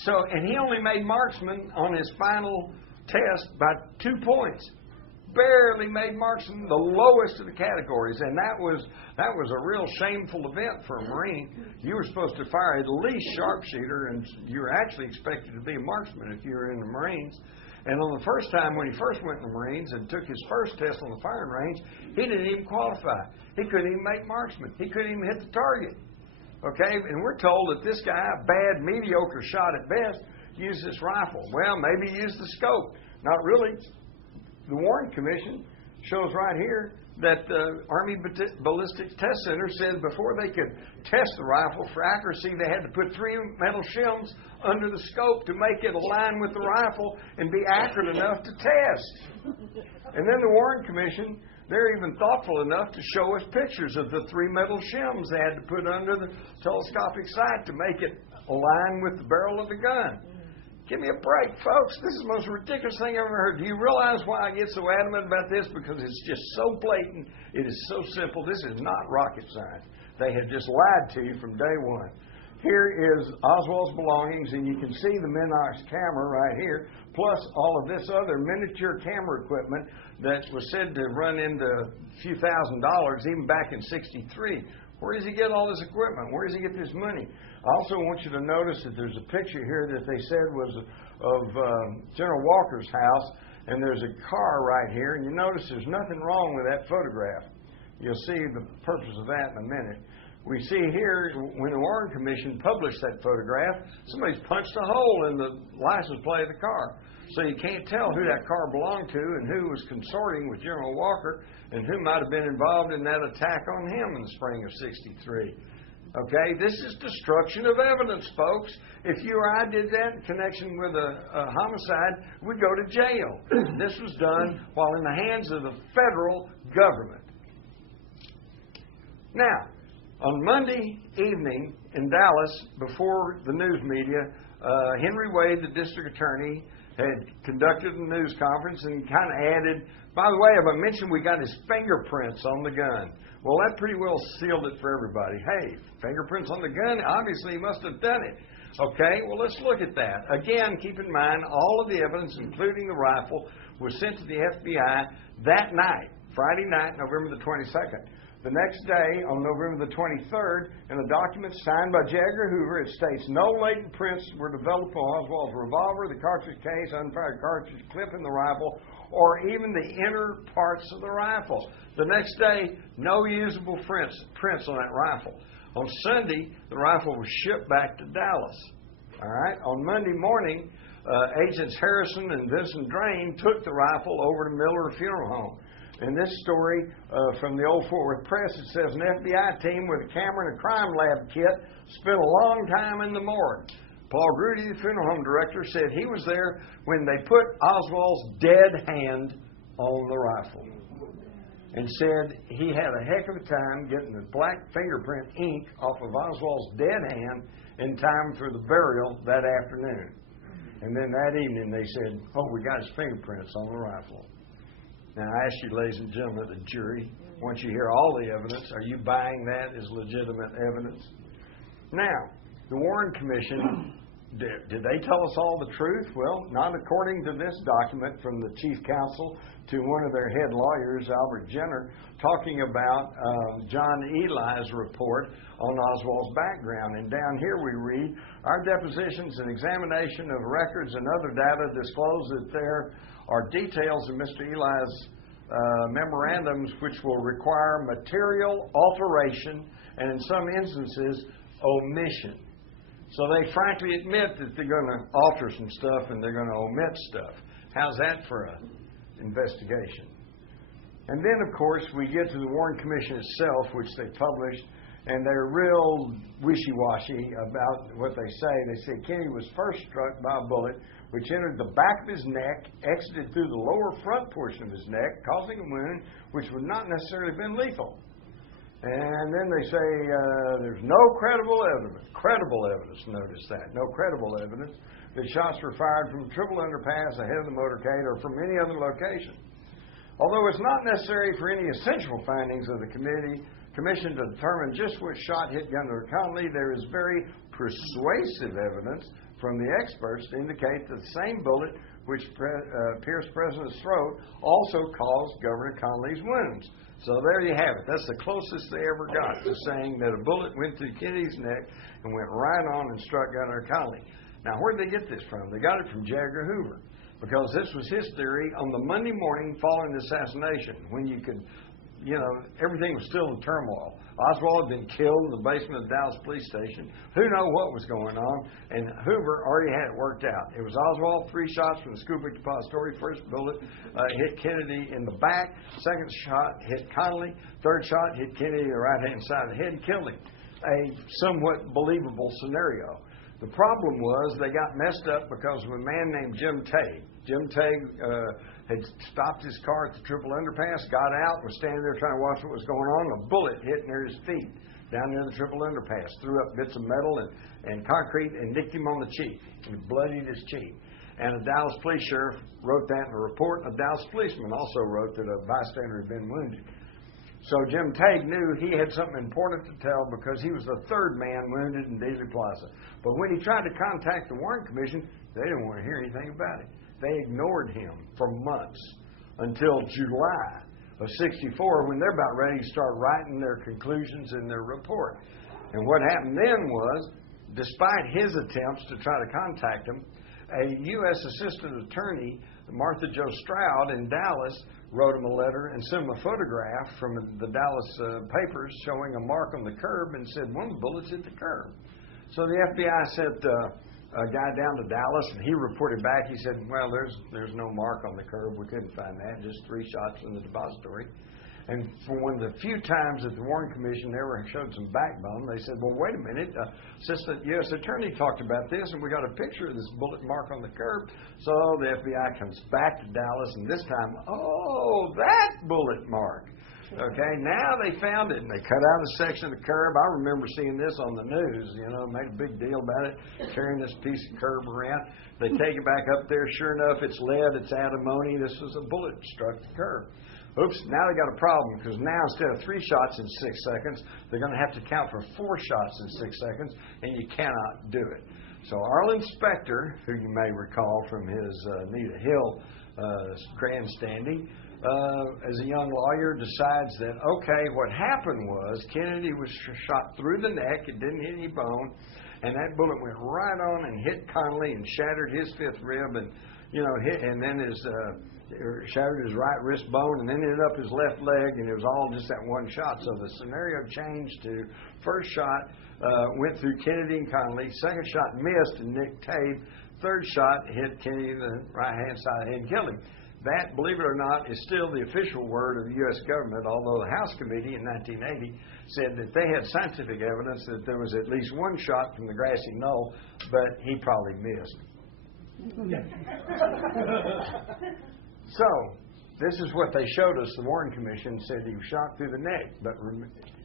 And he only made marksman on his final test by 2 points. barely made marksman, the lowest of the categories, and that was a real shameful event for a Marine. You were supposed to fire at least sharpshooter, and you were actually expected to be a marksman if you were in the Marines. And on the first time when he first went in the Marines and took his first test on the firing range, he didn't even qualify. He couldn't even make marksman. He couldn't even hit the target. Okay, and we're told that this guy, a bad, mediocre shot at best, used this rifle. Well, maybe he used the scope. Not really. The Warren Commission shows right here that the Army Ballistic Test Center said before they could test the rifle for accuracy, they had to put 3 metal shims under the scope to make it align with the rifle and be accurate enough to test. And then the Warren Commission, they're even thoughtful enough to show us pictures of the 3 metal shims they had to put under the telescopic sight to make it align with the barrel of the gun. Give me a break, folks. This is the most ridiculous thing I've ever heard. Do you realize why I get so adamant about this? Because it's just so blatant. It is so simple. This is not rocket science. They had just lied to you from day one. Here is Oswald's belongings, and you can see the Minox camera right here, plus all of this other miniature camera equipment that was said to run into a few $1,000s even back in '63. Where does he get all this equipment? Where does he get this money? I also want you to notice that there's a picture here that they said was of General Walker's house, and there's a car right here, and you notice there's nothing wrong with that photograph. You'll see the purpose of that in a minute. We see here, when the Warren Commission published that photograph, somebody's punched a hole in the license plate of the car. So you can't tell who that car belonged to and who was consorting with General Walker and who might have been involved in that attack on him in the spring of '63. Okay, this is destruction of evidence, folks. If you or I did that in connection with a homicide, we'd go to jail. This was done while in the hands of the federal government. Now, on Monday evening in Dallas, before the news media, Henry Wade, the district attorney, had conducted a news conference and kind of added, by the way, have I mentioned we got his fingerprints on the gun? Well, that pretty well sealed it for everybody. Hey, fingerprints on the gun? Obviously, he must have done it. Okay, well, let's look at that. Again, keep in mind, all of the evidence, including the rifle, was sent to the FBI that night, Friday night, November the 22nd. The next day, on November the 23rd, in a document signed by J. Edgar Hoover, it states, no latent prints were developed on Oswald's revolver, the cartridge case, unfired cartridge clip in the rifle, or even the inner parts of the rifle. The next day, no usable prints on that rifle. On Sunday, the rifle was shipped back to Dallas. All right. On Monday morning, Agents Harrison and Vincent Drain took the rifle over to Miller Funeral Home. In this story from the Old Fort Worth Press, it says an FBI team with a camera and a crime lab kit spent a long time in the morgue. Paul Grudy, the funeral home director, said he was there when they put Oswald's dead hand on the rifle and said he had a heck of a time getting the black fingerprint ink off of Oswald's dead hand in time for the burial that afternoon. And then that evening they said, oh, we got his fingerprints on the rifle. Now, I ask you, ladies and gentlemen of the jury, once you hear all the evidence, are you buying that as legitimate evidence? Now, the Warren Commission, did they tell us all the truth? Well, not according to this document from the chief counsel to one of their head lawyers, Albert Jenner, talking about John Eli's report on Oswald's background. And down here we read, our depositions and examination of records and other data disclose that there are details in Mr. Eli's memorandums which will require material alteration and in some instances omission. So they frankly admit that they're going to alter some stuff and they're going to omit stuff. How's that for an investigation? And then, of course, we get to the Warren Commission itself, which they published, and they're real wishy-washy about what they say. They say Kennedy was first struck by a bullet which entered the back of his neck, exited through the lower front portion of his neck, causing a wound which would not necessarily have been lethal. And then they say there's no credible evidence, notice that, no credible evidence that shots were fired from the triple underpass ahead of the motorcade or from any other location. Although it's not necessary for any essential findings of the commission to determine just which shot hit Governor Connally, there is very persuasive evidence from the experts to indicate that the same bullet which pierced President's throat also caused Governor Connolly's wounds. So there you have it. That's the closest they ever got to saying that a bullet went through Kennedy's neck and went right on and struck Governor Connolly. Now, where did they get this from? They got it from J. Edgar Hoover, because this was his theory on the Monday morning following the assassination, when you could, everything was still in turmoil. Oswald had been killed in the basement of the Dallas police station. Who knew what was going on? And Hoover already had it worked out. It was Oswald, 3 shots from the Schoolbook Depository. First bullet hit Kennedy in the back. Second shot hit Connolly. Third shot hit Kennedy in the right-hand side of the head and killed him. A somewhat believable scenario. The problem was they got messed up because of a man named Jim Tague. Jim Tague had stopped his car at the Triple Underpass, got out, was standing there trying to watch what was going on. A bullet hit near his feet down near the Triple Underpass, threw up bits of metal and concrete and nicked him on the cheek. It bloodied his cheek. And a Dallas police sheriff wrote that in a report. A Dallas policeman also wrote that a bystander had been wounded. So Jim Tague knew he had something important to tell because he was the 3rd man wounded in Dealey Plaza. But when he tried to contact the Warren Commission, they didn't want to hear anything about it. They ignored him for months until July of '64, when they're about ready to start writing their conclusions in their report. And what happened then was, despite his attempts to try to contact him, a U.S. Assistant Attorney, Martha Jo Stroud in Dallas, wrote him a letter and sent him a photograph from the Dallas papers showing a mark on the curb and said one of the bullets hit the curb. So the FBI sent a guy down to Dallas, and he reported back. He said, well, there's no mark on the curb. We couldn't find that. Just 3 shots in the depository. And for one of the few times that the Warren Commission ever showed some backbone, they said, well, wait a minute. Assistant U.S. Attorney talked about this, and we got a picture of this bullet mark on the curb. So the FBI comes back to Dallas, and this time, oh, that bullet mark. Okay, now they found it, and they cut out a section of the curb. I remember seeing this on the news, made a big deal about it, carrying this piece of curb around. They take it back up there. Sure enough, it's lead, it's antimony. This was a bullet that struck the curb. Oops, now they got a problem, because now instead of 3 shots in 6 seconds, they're going to have to count for 4 shots in 6 seconds, and you cannot do it. So Arlen Specter, who you may recall from his Anita Hill grandstanding, as a young lawyer, decides that, okay, what happened was Kennedy was shot through the neck. It didn't hit any bone, and that bullet went right on and hit Connolly and shattered his 5th rib, and and then shattered his right wrist bone, and then ended up his left leg, and it was all just that one shot. So the scenario changed to first shot went through Kennedy and Connolly, second shot missed and nicked Tague, third shot hit Kennedy in the right-hand side of the head and killed him. That, believe it or not, is still the official word of the U.S. government, although the House Committee in 1980 said that they had scientific evidence that there was at least 1 shot from the grassy knoll, but he probably missed. So, this is what they showed us. The Warren Commission said he was shot through the neck, but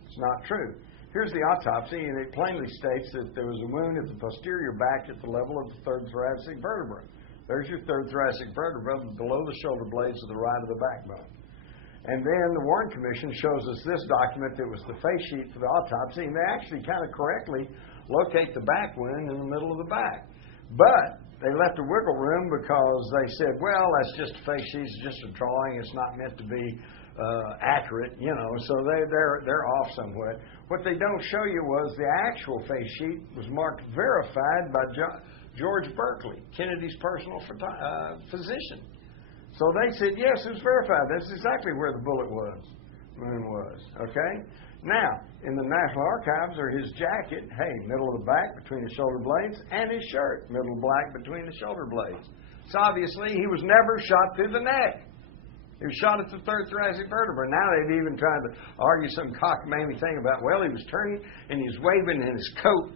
it's not true. Here's the autopsy, and it plainly states that there was a wound at the posterior back at the level of the 3rd thoracic vertebra. There's your 3rd thoracic vertebra below the shoulder blades to the right of the backbone. And then the Warren Commission shows us this document that was the face sheet for the autopsy, and they actually kind of correctly locate the back wound in the middle of the back. But they left a wiggle room because they said, well, that's just a face sheet, it's just a drawing, it's not meant to be accurate, so they're off somewhat. What they don't show you was the actual face sheet was marked verified by George Berkeley, Kennedy's personal physician. So they said, yes, it was verified. That's exactly where the wound was. Okay? Now, in the National Archives are his jacket, middle of the back between the shoulder blades, and his shirt, middle black between the shoulder blades. So obviously, he was never shot through the neck. He was shot at the 3rd thoracic vertebra. Now they've even tried to argue some cockamamie thing about, well, he was turning and he was waving in his coat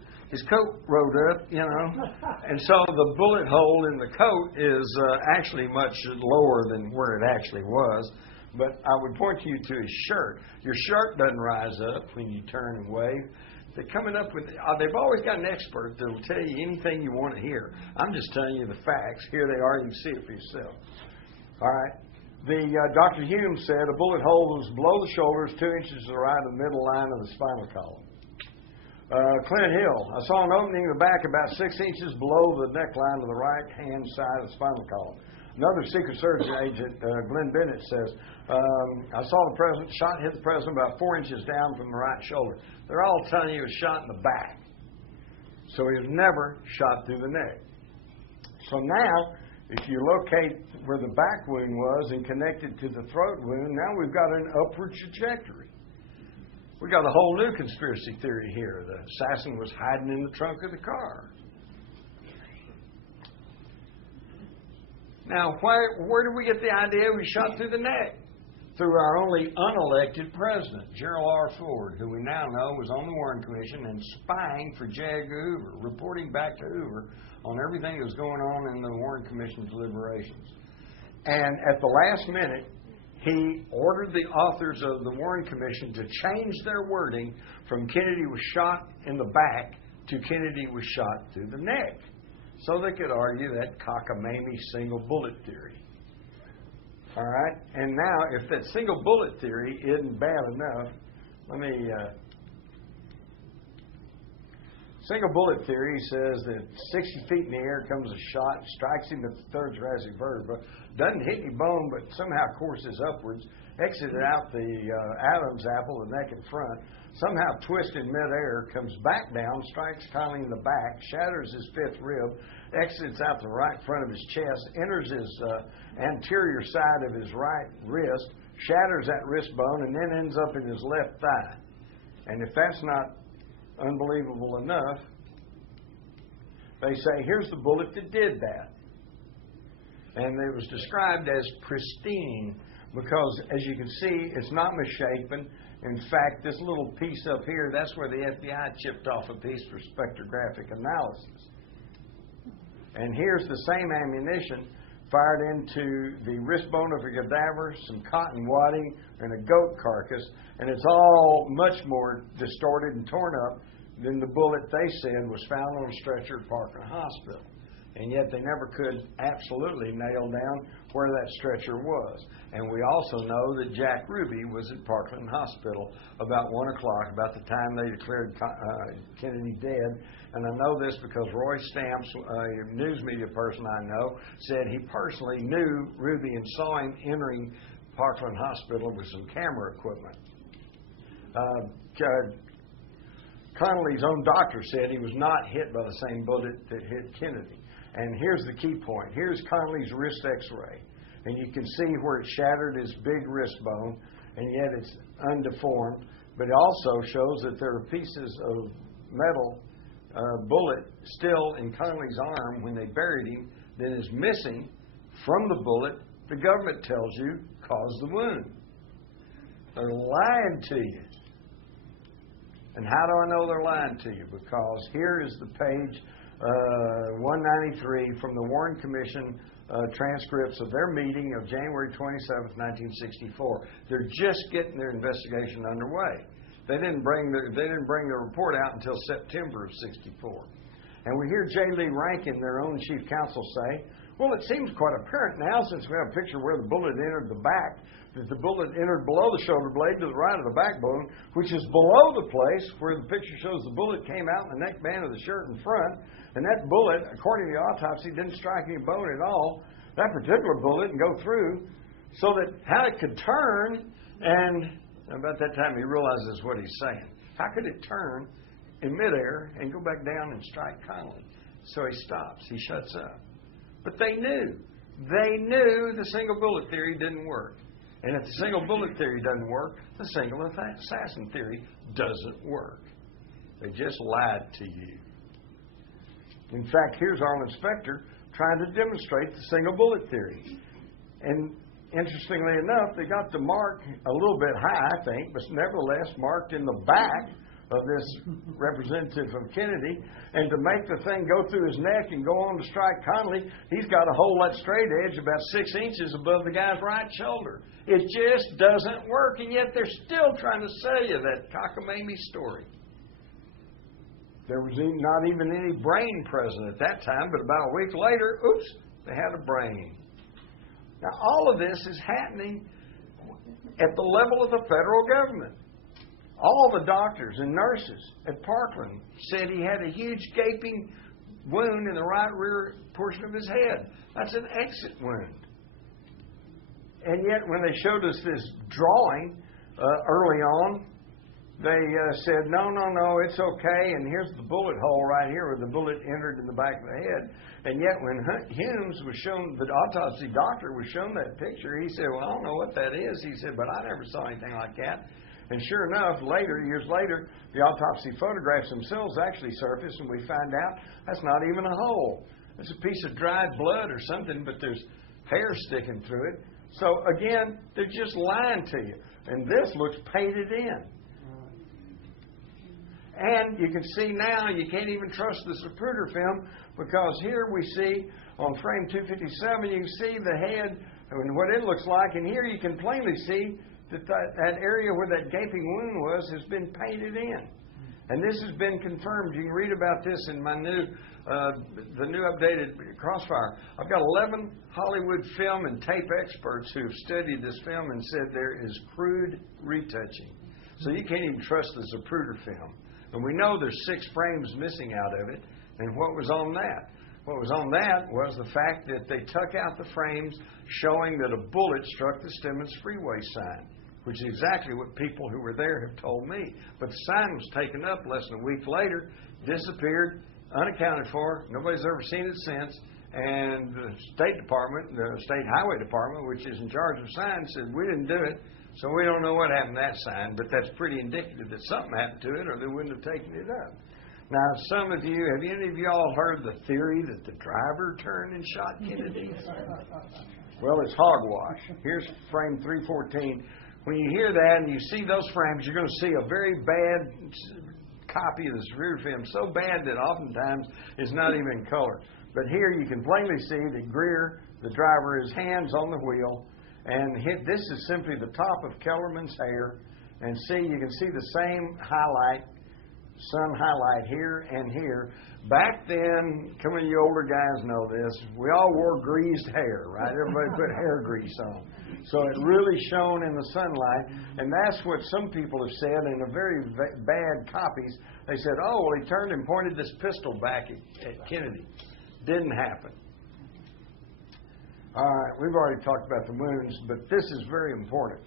rode up, and so the bullet hole in the coat is actually much lower than where it actually was. But I would point you to his shirt. Your shirt doesn't rise up when you turn and wave. They're coming up with, they've always got an expert that will tell you anything you want to hear. I'm just telling you the facts. Here they are. You can see it for yourself. All right. Dr. Hume said a bullet hole was below the shoulders, 2 inches to the right of the middle line of the spinal column. Clint Hill, I saw an opening in the back about 6 inches below the neckline of the right-hand side of the spinal column. Another Secret Service agent, Glenn Bennett, says, I saw the president, shot hit the president about 4 inches down from the right shoulder. They're all telling you he was shot in the back. So he was never shot through the neck. So now, if you locate where the back wound was and connect it to the throat wound, now we've got an upward trajectory. We've got a whole new conspiracy theory here. The assassin was hiding in the trunk of the car. Now, where did we get the idea we shot through the neck? Through our only unelected president, Gerald R. Ford, who we now know was on the Warren Commission and spying for J. Edgar Hoover, reporting back to Hoover on everything that was going on in the Warren Commission deliberations. And at the last minute, he ordered the authors of the Warren Commission to change their wording from Kennedy was shot in the back to Kennedy was shot through the neck, so they could argue that cockamamie single bullet theory. All right? And now, if that single bullet theory isn't bad enough, single bullet theory says that 60 feet in the air comes a shot, strikes him at the third thoracic vertebra, doesn't hit any bone, but somehow courses upwards, exits out the Adam's apple, the neck and front, somehow twists in midair, comes back down, strikes Conley in the back, shatters his fifth rib, exits out the right front of his chest, enters his anterior side of his right wrist, shatters that wrist bone, and then ends up in his left thigh. And if that's not unbelievable enough, they say, here's the bullet that did that. And it was described as pristine because, as you can see, it's not misshapen. In fact, this little piece up here, that's where the FBI chipped off a piece for spectrographic analysis. And here's the same ammunition fired into the wrist bone of a cadaver, some cotton wadding, and a goat carcass, and it's all much more distorted and torn up than the bullet they said was found on a stretcher at Parkland Hospital. And yet they never could absolutely nail down where that stretcher was. And we also know that Jack Ruby was at Parkland Hospital about 1 o'clock, about the time they declared Kennedy dead. And I know this because Roy Stamps, a news media person I know, said he personally knew Ruby and saw him entering Parkland Hospital with some camera equipment. Connolly's own doctor said he was not hit by the same bullet that hit Kennedy. And here's the key point. Here's Connolly's wrist x-ray. And you can see where it shattered his big wrist bone, and yet it's undeformed. But it also shows that there are pieces of metal bullet still in Connolly's arm when they buried him that is missing from the bullet the government tells you caused the wound. They're lying to you. And how do I know they're lying to you? Because here is the page 193 from the Warren Commission transcripts of their meeting of January 27, 1964. They're just getting their investigation underway. They didn't bring their report out until September of 64. And we hear J. Lee Rankin, their own chief counsel, say, well, it seems quite apparent now, since we have a picture where the bullet entered the back, that the bullet entered below the shoulder blade to the right of the backbone, which is below the place where the picture shows the bullet came out in the neckband of the shirt in front. And that bullet, according to the autopsy, didn't strike any bone at all. That particular bullet didn't go through, so that how it could turn, and about that time he realizes what he's saying. How could it turn in midair and go back down and strike Connolly? So he stops. He shuts up. But they knew. They knew the single bullet theory didn't work. And if the single bullet theory doesn't work, the single assassin theory doesn't work. They just lied to you. In fact, here's Arlen Specter trying to demonstrate the single bullet theory. And interestingly enough, they got the mark a little bit high, I think, but nevertheless marked in the back of this representative of Kennedy. And to make the thing go through his neck and go on to strike Connolly, he's got to hold that straight edge about 6 inches above the guy's right shoulder. It just doesn't work, and yet they're still trying to sell you that cockamamie story. There was not even any brain present at that time, but about a week later, oops, they had a brain. Now, all of this is happening at the level of the federal government. All the doctors and nurses at Parkland said he had a huge gaping wound in the right rear portion of his head. That's an exit wound. And yet when they showed us this drawing early on, they said, no, it's okay, and here's the bullet hole right here where the bullet entered in the back of the head. And yet when Humes was shown, the autopsy doctor was shown that picture, he said, well, I don't know what that is. He said, but I never saw anything like that. And sure enough, years later, the autopsy photographs themselves actually surfaced, and we find out that's not even a hole. It's a piece of dried blood or something, but there's hair sticking through it. So again, they're just lying to you. And this looks painted in. And you can see now you can't even trust the Zapruder film, because here we see on frame 257, you can see the head and what it looks like. And here you can plainly see that area where that gaping wound was has been painted in. And this has been confirmed. You can read about this in my the new updated Crossfire. I've got 11 Hollywood film and tape experts who have studied this film and said there is crude retouching. So you can't even trust the Zapruder film. And we know there's 6 frames missing out of it. And what was on that? What was on that was the fact that they took out the frames showing that a bullet struck the Stemmons Freeway sign, which is exactly what people who were there have told me. But the sign was taken up less than a week later, disappeared, unaccounted for. Nobody's ever seen it since. And the State Department, the State Highway Department, which is in charge of signs, said, we didn't do it. So we don't know what happened to that sign, but that's pretty indicative that something happened to it, or they wouldn't have taken it up. Now, some of you, have any of you all heard the theory that the driver turned and shot Kennedy? Well, it's hogwash. Here's frame 314. When you hear that and you see those frames, you're going to see a very bad copy of this rear film, so bad that oftentimes it's not even in color. But here you can plainly see that Greer, the driver, his hands on the wheel, and this is simply the top of Kellerman's hair. And you can see the same sun highlight here and here. Back then, some of you older guys know this, we all wore greased hair, right? Everybody put hair grease on. So it really shone in the sunlight. And that's what some people have said in a very bad copies. They said, oh, well, he turned and pointed this pistol back at Kennedy. Didn't happen. All right, we've already talked about the wounds, but this is very important.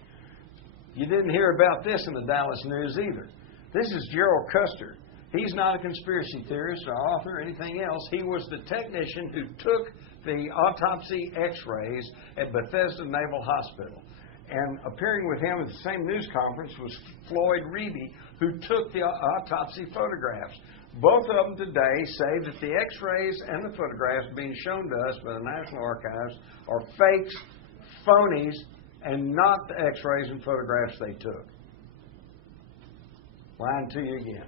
You didn't hear about this in the Dallas News either. This is Gerald Custer. He's not a conspiracy theorist or author or anything else. He was the technician who took the autopsy x-rays at Bethesda Naval Hospital. And appearing with him at the same news conference was Floyd Reeby, who took the autopsy photographs. Both of them today say that the x-rays and the photographs being shown to us by the National Archives are fakes, phonies, and not the x-rays and photographs they took. Lying to you again.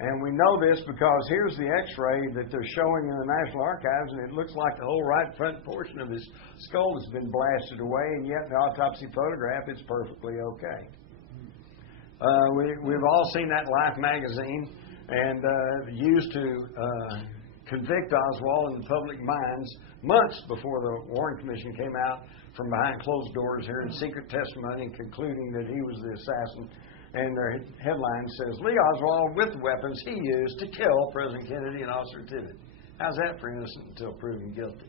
And we know this because here's the x-ray that they're showing in the National Archives, and it looks like the whole right front portion of his skull has been blasted away, and yet the autopsy photograph, it's perfectly okay. We've all seen that Life magazine, and used to convict Oswald in the public minds months before the Warren Commission came out from behind closed doors here in secret testimony and concluding that he was the assassin. And their headline says, Lee Oswald with the weapons he used to kill President Kennedy and Officer Tibbet. How's that for innocent until proven guilty?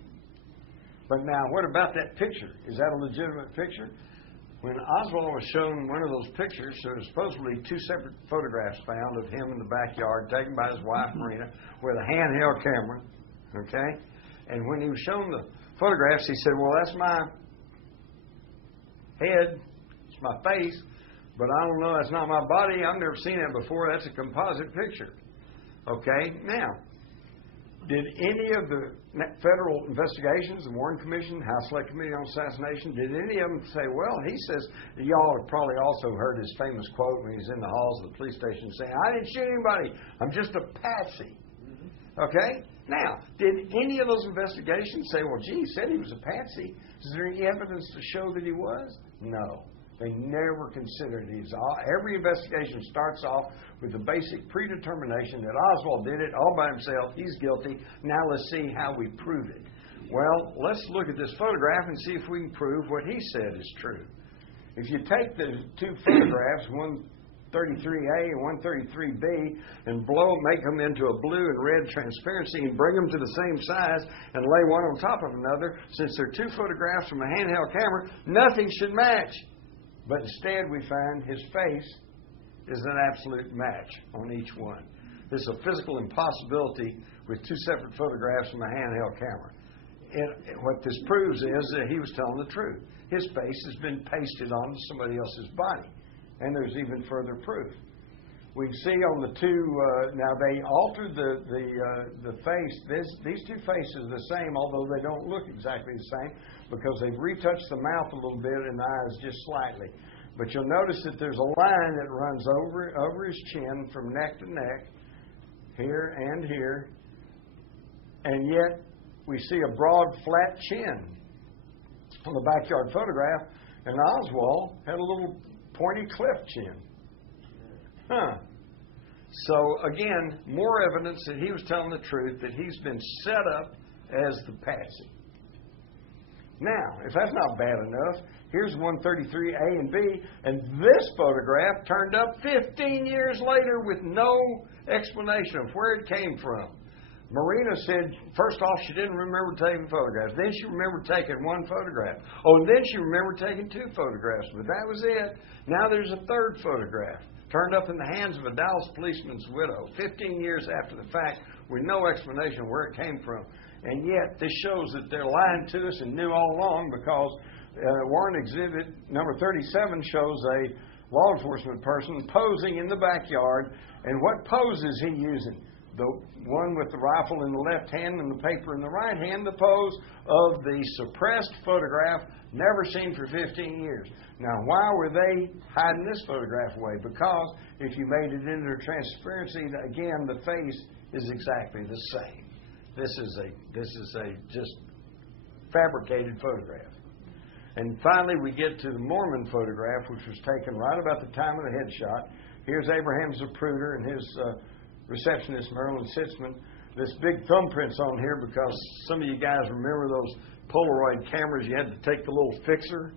But now, what about that picture? Is that a legitimate picture? When Oswald was shown one of those pictures, there were supposedly 2 separate photographs found of him in the backyard taken by his wife, Marina, with a handheld camera. Okay? And when he was shown the photographs, he said, well, that's my head, it's my face, but I don't know, that's not my body. I've never seen that before. That's a composite picture. Okay? Now, did any of the federal investigations, the Warren Commission, House Select Committee on Assassination, did any of them say, well, he says, y'all have probably also heard his famous quote when he's in the halls of the police station saying, I didn't shoot anybody. I'm just a patsy. Okay? Now, did any of those investigations say, well, gee, he said he was a patsy. Is there any evidence to show that he was? No. They never considered it. Every investigation starts off with the basic predetermination that Oswald did it all by himself. He's guilty. Now let's see how we prove it. Well, let's look at this photograph and see if we can prove what he said is true. If you take the 2 photographs, one 133A and 133B and make them into a blue and red transparency and bring them to the same size and lay one on top of another, since they're two photographs from a handheld camera, nothing should match. But instead we find his face is an absolute match on each one. This is a physical impossibility with two separate photographs from a handheld camera. And what this proves is that he was telling the truth. His face has been pasted onto somebody else's body. And there's even further proof. We see on the two, now they altered the face. These two faces are the same, although they don't look exactly the same, because they've retouched the mouth a little bit and the eyes just slightly. But you'll notice that there's a line that runs over his chin from neck to neck, here and here, and yet we see a broad, flat chin on the backyard photograph, and Oswald had a little pointy cleft chin. So, again, more evidence that he was telling the truth, that he's been set up as the patsy. Now, if that's not bad enough, here's 133A and B, and this photograph turned up 15 years later with no explanation of where it came from. Marina said, first off, she didn't remember taking photographs. Then she remembered taking one photograph. Oh, and then she remembered taking two photographs, but that was it. Now there's a third photograph, turned up in the hands of a Dallas policeman's widow, 15 years after the fact, with no explanation of where it came from. And yet, this shows that they're lying to us and knew all along, because Warrant Exhibit number 37 shows a law enforcement person posing in the backyard. And what pose is he using? The one with the rifle in the left hand and the paper in the right hand, the pose of the suppressed photograph, never seen for 15 years. Now, why were they hiding this photograph away? Because if you made it into transparency, again, the face is exactly the same. This is a just fabricated photograph. And finally, we get to the Mormon photograph, which was taken right about the time of the headshot. Here's Abraham Zapruder and his receptionist, Marilyn Sitzman. This big thumbprint's on here because some of you guys remember those Polaroid cameras. You had to take the little fixer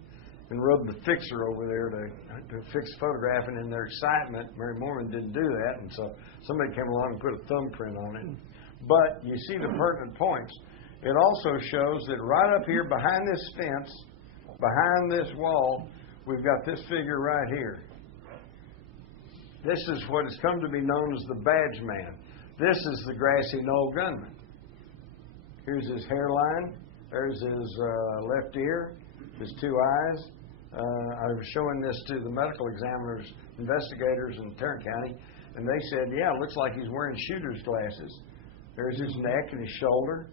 and rub the fixer over there to fix the photograph. And in their excitement, Mary Mormon didn't do that. And so somebody came along and put a thumbprint on it. But you see the pertinent points. It also shows that right up here behind this fence, behind this wall, we've got this figure right here. This is what has come to be known as the badge man. This is the grassy knoll gunman. Here's his hairline. There's his left ear, his two eyes. I was showing this to the medical examiners, investigators in Tarrant County, and they said, yeah, it looks like he's wearing shooter's glasses. There's his neck and his shoulder.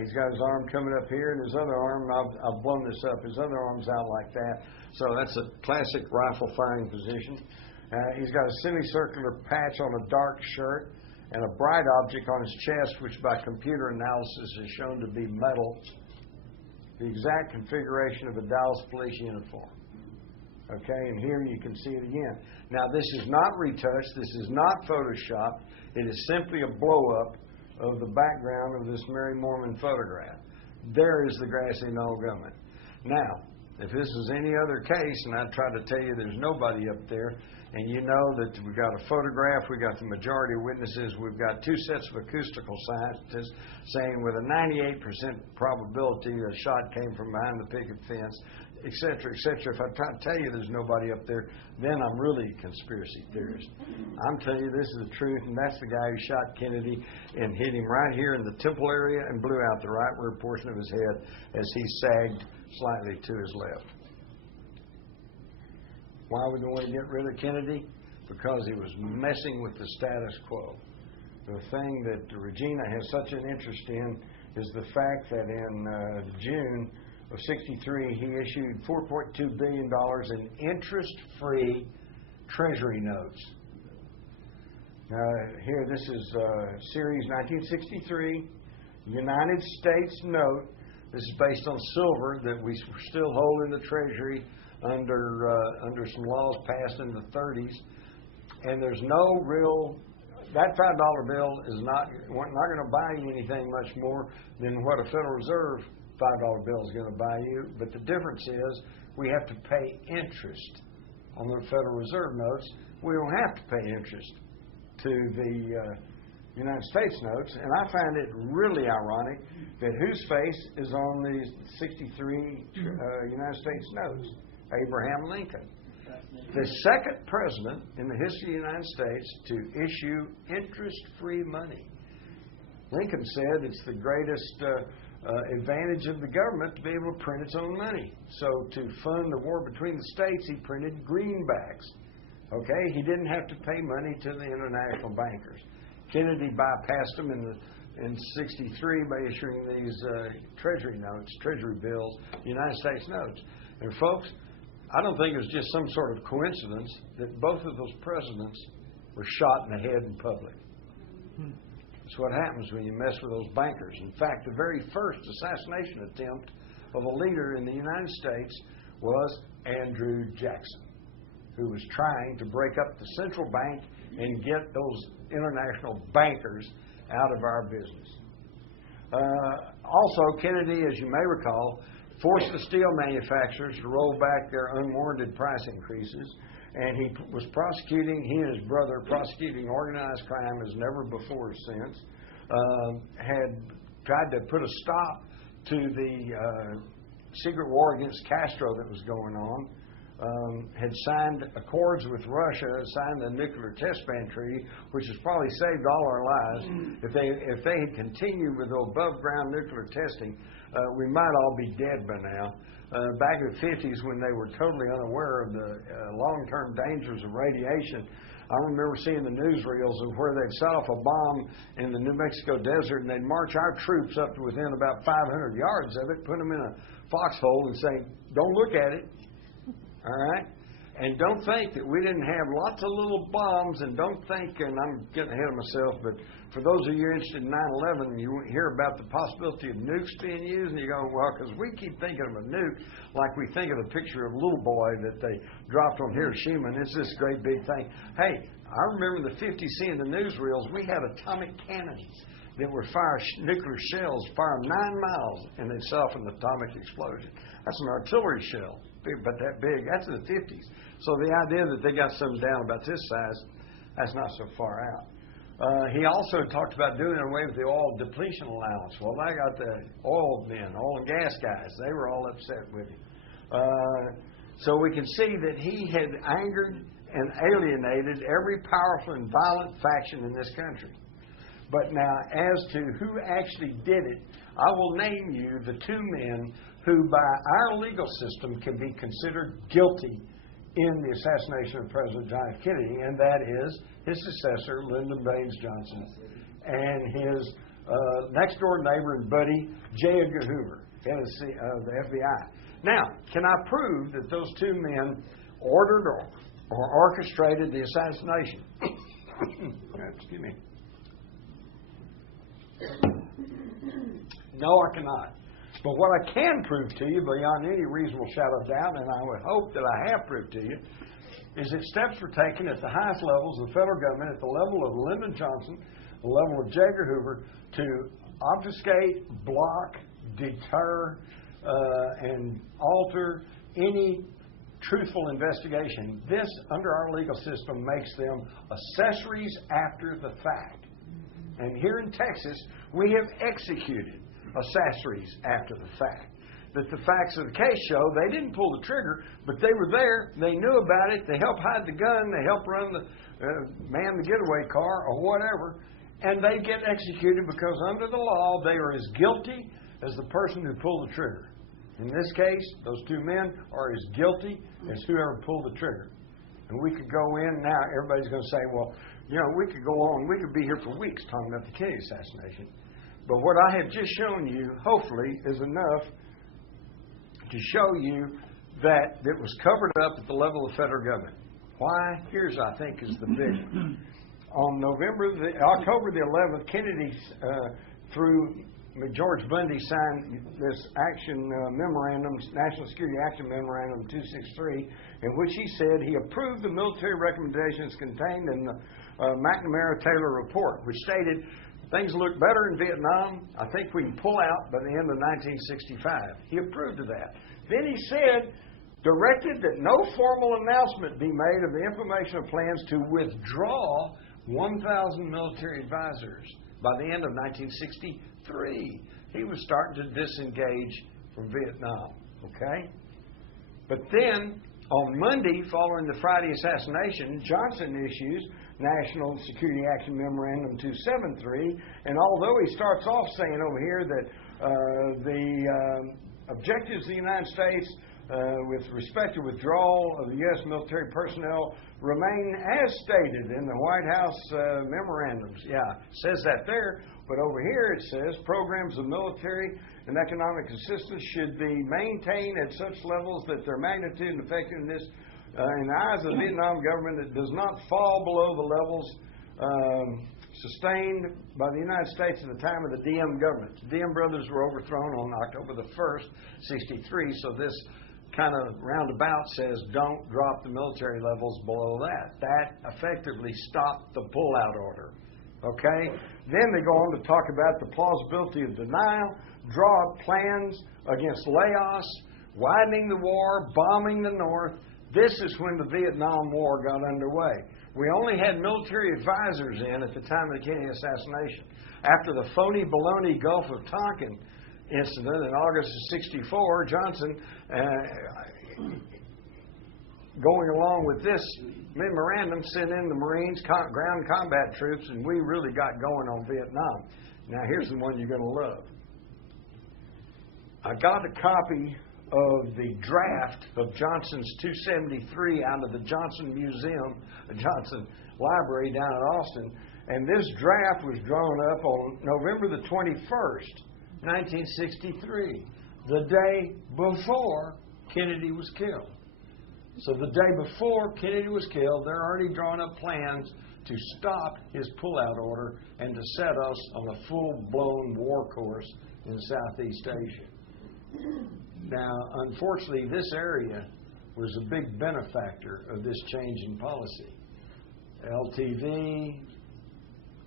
He's got his arm coming up here, and his other arm, I've blown this up, his other arm's out like that. So that's a classic rifle firing position. He's got a semicircular patch on a dark shirt and a bright object on his chest, which by computer analysis is shown to be metal, the exact configuration of a Dallas police uniform. Okay, and here you can see it again. Now, this is not retouched. This is not Photoshopped. It is simply a blow-up of the background of this Mary Mormon photograph. There is the grassy knoll gunman. Now, if this was any other case, and I tried to tell you there's nobody up there, and you know that we've got a photograph, we've got the majority of witnesses, we've got two sets of acoustical scientists saying with a 98% probability the shot came from behind the picket fence, et cetera, et cetera. If I try to tell you there's nobody up there, then I'm really a conspiracy theorist. I'm telling you this is the truth, and that's the guy who shot Kennedy and hit him right here in the temple area and blew out the right rear portion of his head as he sagged slightly to his left. Why would they want to get rid of Kennedy? Because he was messing with the status quo. The thing that Regina has such an interest in is the fact that in June of '63, he issued $4.2 billion in interest-free Treasury notes. Now, here, this is Series 1963, United States note. This is based on silver that we still hold in the Treasury under some laws passed in the 30s. And there's no real, that $5 bill is not going to buy you anything much more than what a Federal Reserve $5 bill is going to buy you. But the difference is we have to pay interest on the Federal Reserve notes we don't have to pay interest to the United States notes. And I find it really ironic that whose face is on the 63 United States notes? Abraham Lincoln, the second president in the history of the United States to issue interest-free money. Lincoln said it's the greatest advantage of the government to be able to print its own money. So to fund the war between the states, he printed greenbacks. Okay, he didn't have to pay money to the international bankers. Kennedy bypassed them in '63 by issuing these treasury notes, treasury bills, United States notes. And folks, I don't think it was just some sort of coincidence that both of those presidents were shot in the head in public. That's what happens when you mess with those bankers. In fact, the very first assassination attempt of a leader in the United States was Andrew Jackson, who was trying to break up the central bank and get those international bankers out of our business. Also, Kennedy, as you may recall, forced the steel manufacturers to roll back their unwarranted price increases, and he was prosecuting, he and his brother, prosecuting organized crime as never before since, had tried to put a stop to the secret war against Castro that was going on, had signed accords with Russia, signed the nuclear test ban treaty, which has probably saved all our lives. If they had continued with the above-ground nuclear testing, we might all be dead by now. Back in the 50s, when they were totally unaware of the long-term dangers of radiation, I remember seeing the newsreels of where they'd set off a bomb in the New Mexico desert, and they'd march our troops up to within about 500 yards of it, put them in a foxhole, and say, "Don't look at it." All right? And don't think that we didn't have lots of little bombs, and don't think, and I'm getting ahead of myself, but for those of you interested in 9/11, you hear about the possibility of nukes being used, and you go, well, because we keep thinking of a nuke like we think of the picture of Little Boy that they dropped on Hiroshima, and it's this great big thing. Hey, I remember in the 50s seeing the newsreels, we had atomic cannons that would fire nuclear shells, fire them 9 miles, and they'd set off an atomic explosion. That's an artillery shell. But that big, that's in the 50s. So the idea that they got something down about this size, that's not so far out. He also talked about doing away with the oil depletion allowance. Well, I got the oil men, oil and gas guys. They were all upset with him. So we can see that he had angered and alienated every powerful and violent faction in this country. But now, as to who actually did it, I will name you the 2 men who, by our legal system, can be considered guilty in the assassination of President John F. Kennedy, and that is his successor, Lyndon Baines Johnson, and his next-door neighbor and buddy, J. Edgar Hoover, head of the FBI. Now, can I prove that those 2 men ordered or orchestrated the assassination? Excuse me. No, I cannot. But what I can prove to you, beyond any reasonable shadow of doubt, and I would hope that I have proved to you, is that steps were taken at the highest levels of the federal government, at the level of Lyndon Johnson, the level of J. Edgar Hoover, to obfuscate, block, deter, and alter any truthful investigation. This, under our legal system, makes them accessories after the fact. And here in Texas, we have executed accessories after the fact. That the facts of the case show they didn't pull the trigger, but they were there, they knew about it, they helped hide the gun, they helped run the man the getaway car or whatever, and they get executed because under the law they are as guilty as the person who pulled the trigger. In this case, those 2 men are as guilty as whoever pulled the trigger. And we could go in now, everybody's going to say, well, you know, we could go on, we could be here for weeks talking about the Kennedy assassination. But what I have just shown you, hopefully, is enough to show you that it was covered up at the level of the federal government. Why? Here's, I think, is the big one. On October the 11th, Kennedy, through George Bundy, signed this action memorandum, National Security Action Memorandum 263, in which he said he approved the military recommendations contained in the McNamara-Taylor report, which stated things look better in Vietnam. I think we can pull out by the end of 1965. He approved of that. Then he said directed that no formal announcement be made of the implementation of plans to withdraw 1,000 military advisors. By the end of 1963, he was starting to disengage from Vietnam. Okay? But then, on Monday, following the Friday assassination, Johnson issues National Security Action Memorandum 273, and although he starts off saying over here that the objectives of the United States with respect to withdrawal of the U.S. military personnel remain as stated in the White House memorandums. Yeah, it says that there, but over here it says programs of military and economic assistance should be maintained at such levels that their magnitude and effectiveness in the eyes of the Vietnam government that does not fall below the levels sustained by the United States at the time of the Diem government. The Diem brothers were overthrown on October the 1st, 63, so this kind of roundabout says don't drop the military levels below that. That effectively stopped the pullout order. Okay? Then they go on to talk about the plausibility of denial, draw up plans against Laos, widening the war, bombing the North. This is when the Vietnam War got underway. We only had military advisors in at the time of the Kennedy assassination. After the phony baloney Gulf of Tonkin incident in August of 64, Johnson, going along with this memorandum, sent in the Marines, ground combat troops, and we really got going on Vietnam. Now, here's the one you're going to love. I got a copy of the draft of Johnson's 273 out of the Johnson Museum, the Johnson Library down in Austin, and this draft was drawn up on November the 21st, 1963, the day before Kennedy was killed. So the day before Kennedy was killed, they're already drawn up plans to stop his pullout order and to set us on a full-blown war course in Southeast Asia. Now, unfortunately, this area was a big benefactor of this change in policy. LTV,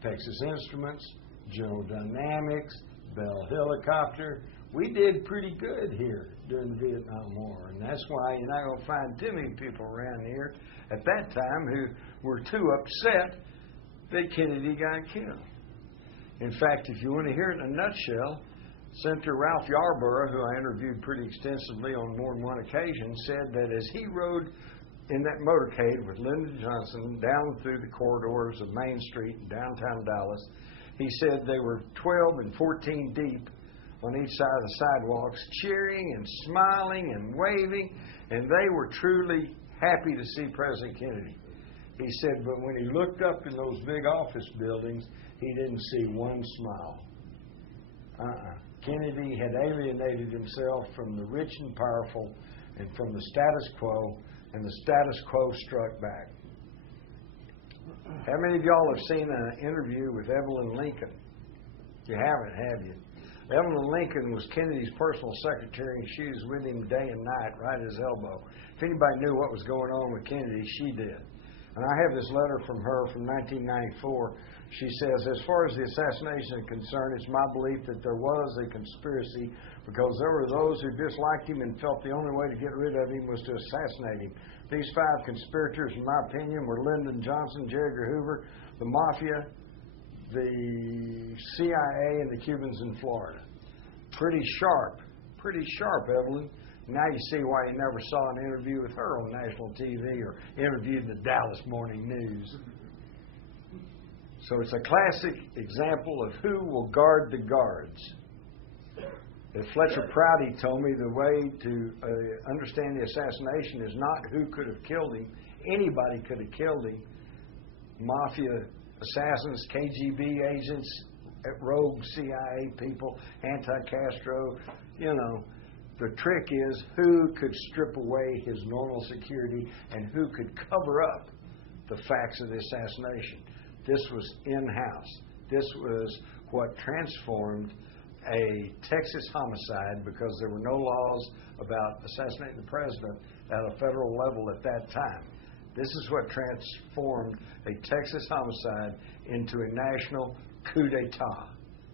Texas Instruments, General Dynamics, Bell Helicopter. We did pretty good here during the Vietnam War, and that's why you're not going to find too many people around here at that time who were too upset that Kennedy got killed. In fact, if you want to hear it in a nutshell, Senator Ralph Yarborough, who I interviewed pretty extensively on more than one occasion, said that as he rode in that motorcade with Lyndon Johnson down through the corridors of Main Street in downtown Dallas, he said they were 12 and 14 deep on each side of the sidewalks, cheering and smiling and waving, and they were truly happy to see President Kennedy. He said, but when he looked up in those big office buildings, he didn't see one smile. Kennedy had alienated himself from the rich and powerful and from the status quo, and the status quo struck back. How many of y'all have seen an interview with Evelyn Lincoln? You haven't, have you? Evelyn Lincoln was Kennedy's personal secretary, and she was with him day and night, right at his elbow. If anybody knew what was going on with Kennedy, she did. And I have this letter from her from 1994. She says, as far as the assassination is concerned, it's my belief that there was a conspiracy because there were those who disliked him and felt the only way to get rid of him was to assassinate him. These 5 conspirators, in my opinion, were Lyndon Johnson, J. Edgar Hoover, the Mafia, the CIA, and the Cubans in Florida. Pretty sharp, Evelyn. Now you see why you never saw an interview with her on national TV or interviewed in the Dallas Morning News. So it's a classic example of who will guard the guards. As Fletcher Prouty told me, the way to understand the assassination is not who could have killed him. Anybody could have killed him. Mafia assassins, KGB agents, rogue CIA people, anti-Castro, The trick is who could strip away his normal security and who could cover up the facts of the assassination. This was in-house. This was what transformed a Texas homicide, because there were no laws about assassinating the president at a federal level at that time. This is what transformed a Texas homicide into a national coup d'etat,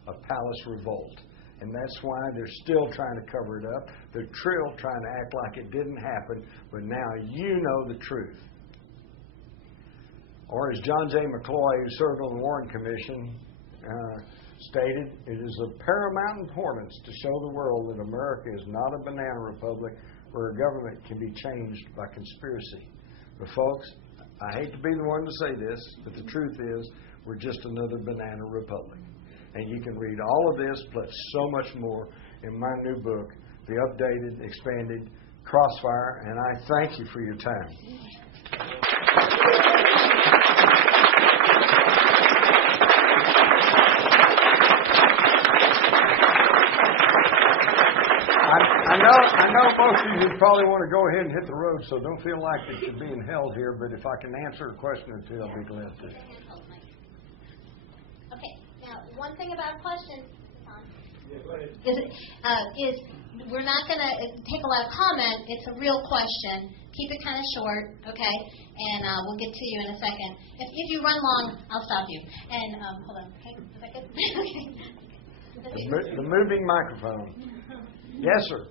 a palace revolt. And that's why they're still trying to cover it up. They're still trying to act like it didn't happen, but now you know the truth. Or as John J. McCloy, who served on the Warren Commission, stated, it is of paramount importance to show the world that America is not a banana republic where a government can be changed by conspiracy. But folks, I hate to be the one to say this, but the truth is we're just another banana republic. And you can read all of this plus so much more in my new book, the updated, expanded Crossfire, and I thank you for your time. I know most of you probably want to go ahead and hit the road, so don't feel like that you're being held here, but if I can answer a question or two, I'll be glad to. Okay, now one thing about questions is we're not going to take a lot of comment. It's a real question. Keep it kind of short, okay? And we'll get to you in a second. If you run long, I'll stop you. And hold on, okay? Is that good? Okay. The moving microphone. Yes, sir.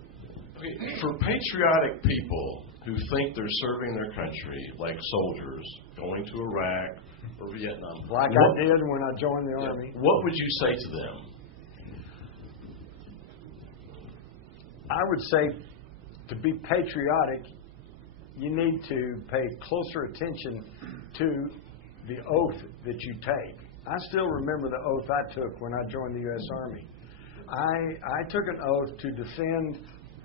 For patriotic people who think they're serving their country, like soldiers going to Iraq or Vietnam, like I did when I joined the Army, what would you say to them? I would say to be patriotic, you need to pay closer attention to the oath that you take. I still remember the oath I took when I joined the U.S. Army. I took an oath to defend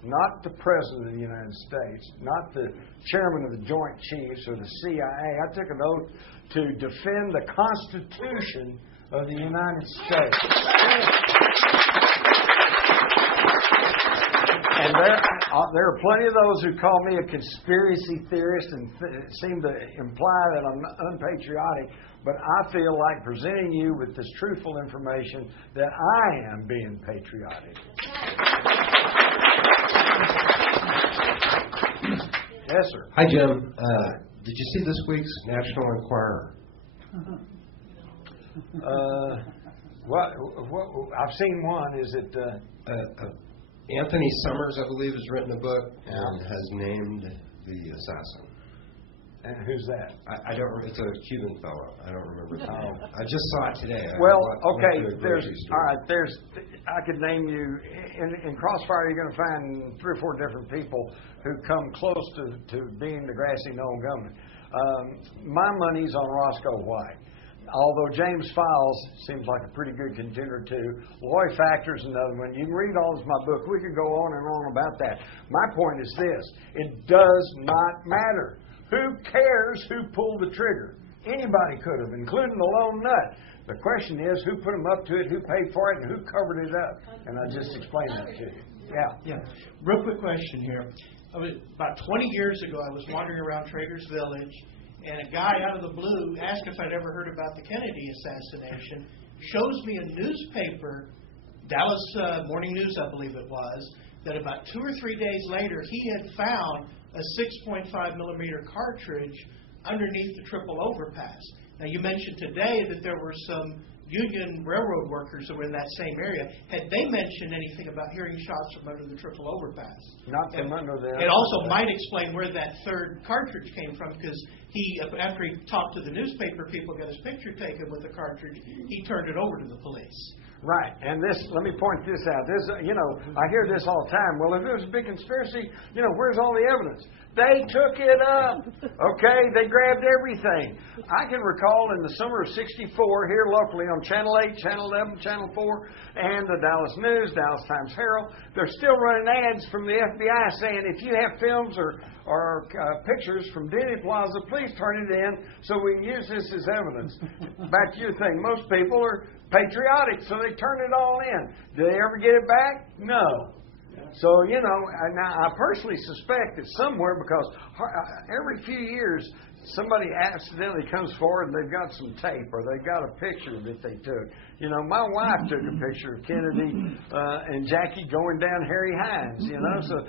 not the President of the United States, not the Chairman of the Joint Chiefs or the CIA. I took an oath to defend the Constitution of the United States. And there are plenty of those who call me a conspiracy theorist and seem to imply that I'm unpatriotic, but I feel like presenting you with this truthful information that I am being patriotic. Yes, sir. Hi, Jim. Did you see this week's National Enquirer? What I've seen one. Is it Anthony Summers, I believe, has written a book and has named the assassin. And who's that? I don't remember. It's a Cuban fellow. I don't remember his name. I just saw it today. Well, okay. I could name you in Crossfire. You're going to find 3 or 4 different people who come close to being the grassy known gunman. My money's on Roscoe White. Although James Files seems like a pretty good contender too. Loy Factor's another one. You can read all of my book. We could go on and on about that. My point is this. It does not matter. Who cares who pulled the trigger? Anybody could have, including the lone nut. The question is who put them up to it, who paid for it, and who covered it up. And I just explained that to you. Yeah. Real quick question here. About 20 years ago, I was wandering around Traders Village, and a guy out of the blue asked if I'd ever heard about the Kennedy assassination, shows me a newspaper, Dallas Morning News, I believe it was, that about 2 or 3 days later, he had found a 6.5 millimeter cartridge underneath the triple overpass. Now, you mentioned today that there were some Union Railroad workers that were in that same area. Had they mentioned anything about hearing shots from under the triple overpass? Not from under there. It also might explain where that third cartridge came from, because after he talked to the newspaper people, got his picture taken with the cartridge, he turned it over to the police. Right, and let me point this out. I hear this all the time. Well, if it was a big conspiracy, where's all the evidence? They took it up, okay? They grabbed everything. I can recall in the summer of '64 here locally on Channel 8, Channel 11, Channel 4, and the Dallas News, Dallas Times-Herald, they're still running ads from the FBI saying if you have films or pictures from Denny Plaza, please turn it in so we can use this as evidence. Back to your thing, most people are patriotic, so they turn it all in. Do they ever get it back? No. So, now I personally suspect that somewhere, because every few years somebody accidentally comes forward and they've got some tape or they've got a picture that they took. My wife took a picture of Kennedy and Jackie going down Harry Hines, so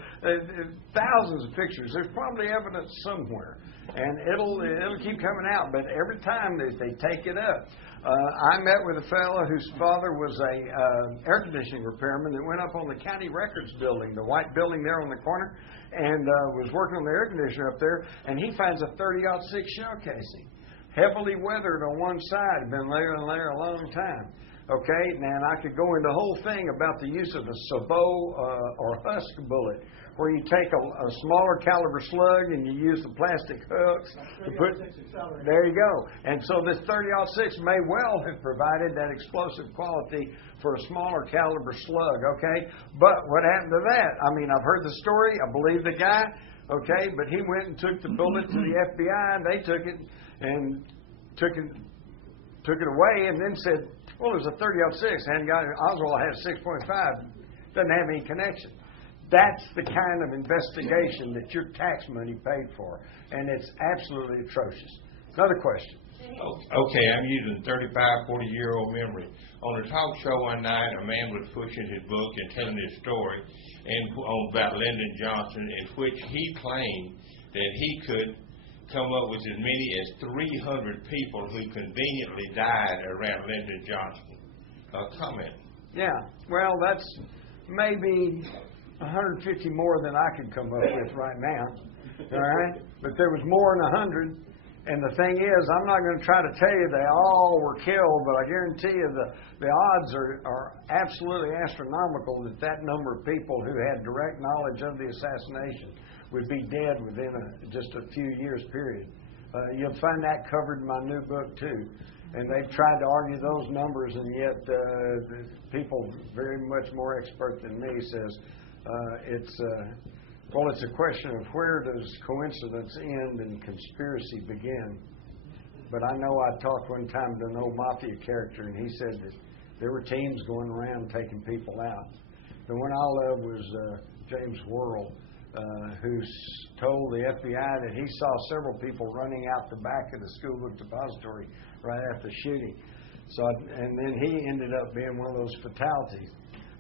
thousands of pictures. There's probably evidence somewhere, and it'll keep coming out, but every time they take it up. I met with a fellow whose father was a air conditioning repairman that went up on the county records building, the white building there on the corner, and was working on the air conditioner up there, and he finds a 30-06 shell casing, heavily weathered on one side, been there a long time. Okay, now I could go into the whole thing about the use of a sabot or husk bullet, where you take a smaller caliber slug and you use the plastic hooks to put. There you go. And so this 30-06 may well have provided that explosive quality for a smaller caliber slug. Okay, but what happened to that? I mean, I've heard the story. I believe the guy. Okay, but he went and took the bullet to the FBI, and they took it and took it away, and then said, well, it was a 30-06. Hadn't got it. Oswald had a 6.5. Doesn't have any connection. That's the kind of investigation that your tax money paid for, and it's absolutely atrocious. Another question. Okay, I'm using 35, 40-year-old memory. On a talk show one night, a man was pushing his book and telling his story about Lyndon Johnson, in which he claimed that he could come up with as many as 300 people who conveniently died around Lyndon Johnson. Comment. Yeah, well, that's maybe 150 more than I could come up with right now. All right? But there was more than 100. And the thing is, I'm not going to try to tell you they all were killed, but I guarantee you the odds are absolutely astronomical that number of people who had direct knowledge of the assassination would be dead within just a few years period. You'll find that covered in my new book, too. And they've tried to argue those numbers, and yet the people very much more expert than me says it's a question of where does coincidence end and conspiracy begin. But I know I talked one time to an old mafia character, and he said that there were teams going around taking people out. The one I love was James Worrell, who told the FBI that he saw several people running out the back of the school book depository right after the shooting. And then he ended up being one of those fatalities.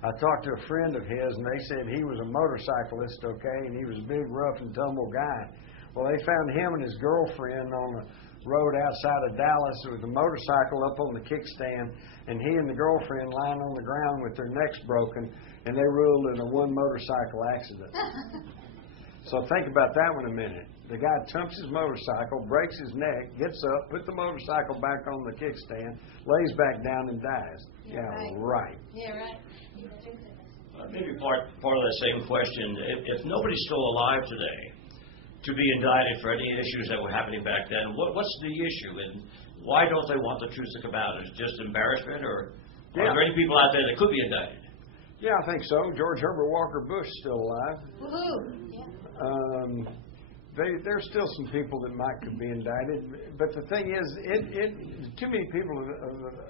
I talked to a friend of his, and they said he was a motorcyclist, okay, and he was a big, rough and tumble guy. Well, they found him and his girlfriend on a road outside of Dallas with a motorcycle up on the kickstand, and he and the girlfriend lying on the ground with their necks broken, and they ruled in a one-motorcycle accident. So think about that one a minute. The guy tumps his motorcycle, breaks his neck, gets up, puts the motorcycle back on the kickstand, lays back down, and dies. Yeah, right. Yeah, right. Maybe part of that same question. If nobody's still alive today to be indicted for any issues that were happening back then, what's the issue, and why don't they want the truth to come out? Is it just embarrassment, or are there any people out there that could be indicted? Yeah, I think so. George Herbert Walker Bush is still alive. Woohoo! Yeah. There's still some people that could be indicted, but the thing is, too many people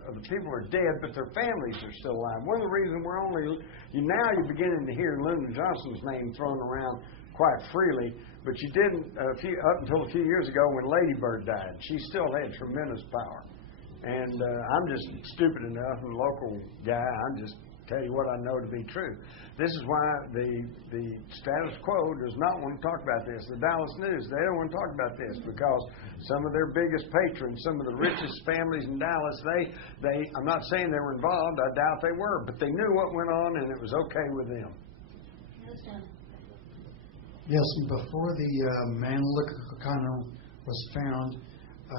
of the people are dead, but their families are still alive. One of the reasons you're beginning to hear Lyndon Johnson's name thrown around quite freely, but you didn't up until a few years ago when Lady Bird died. She still had tremendous power, and I'm just stupid enough, and a local guy, I'm just tell you what I know to be true. This is why the status quo does not want to talk about this. The Dallas News, they don't want to talk about this because some of their biggest patrons, some of the richest families in Dallas, I'm not saying they were involved, I doubt they were, but they knew what went on and it was okay with them. Yes, before the Manlick was found,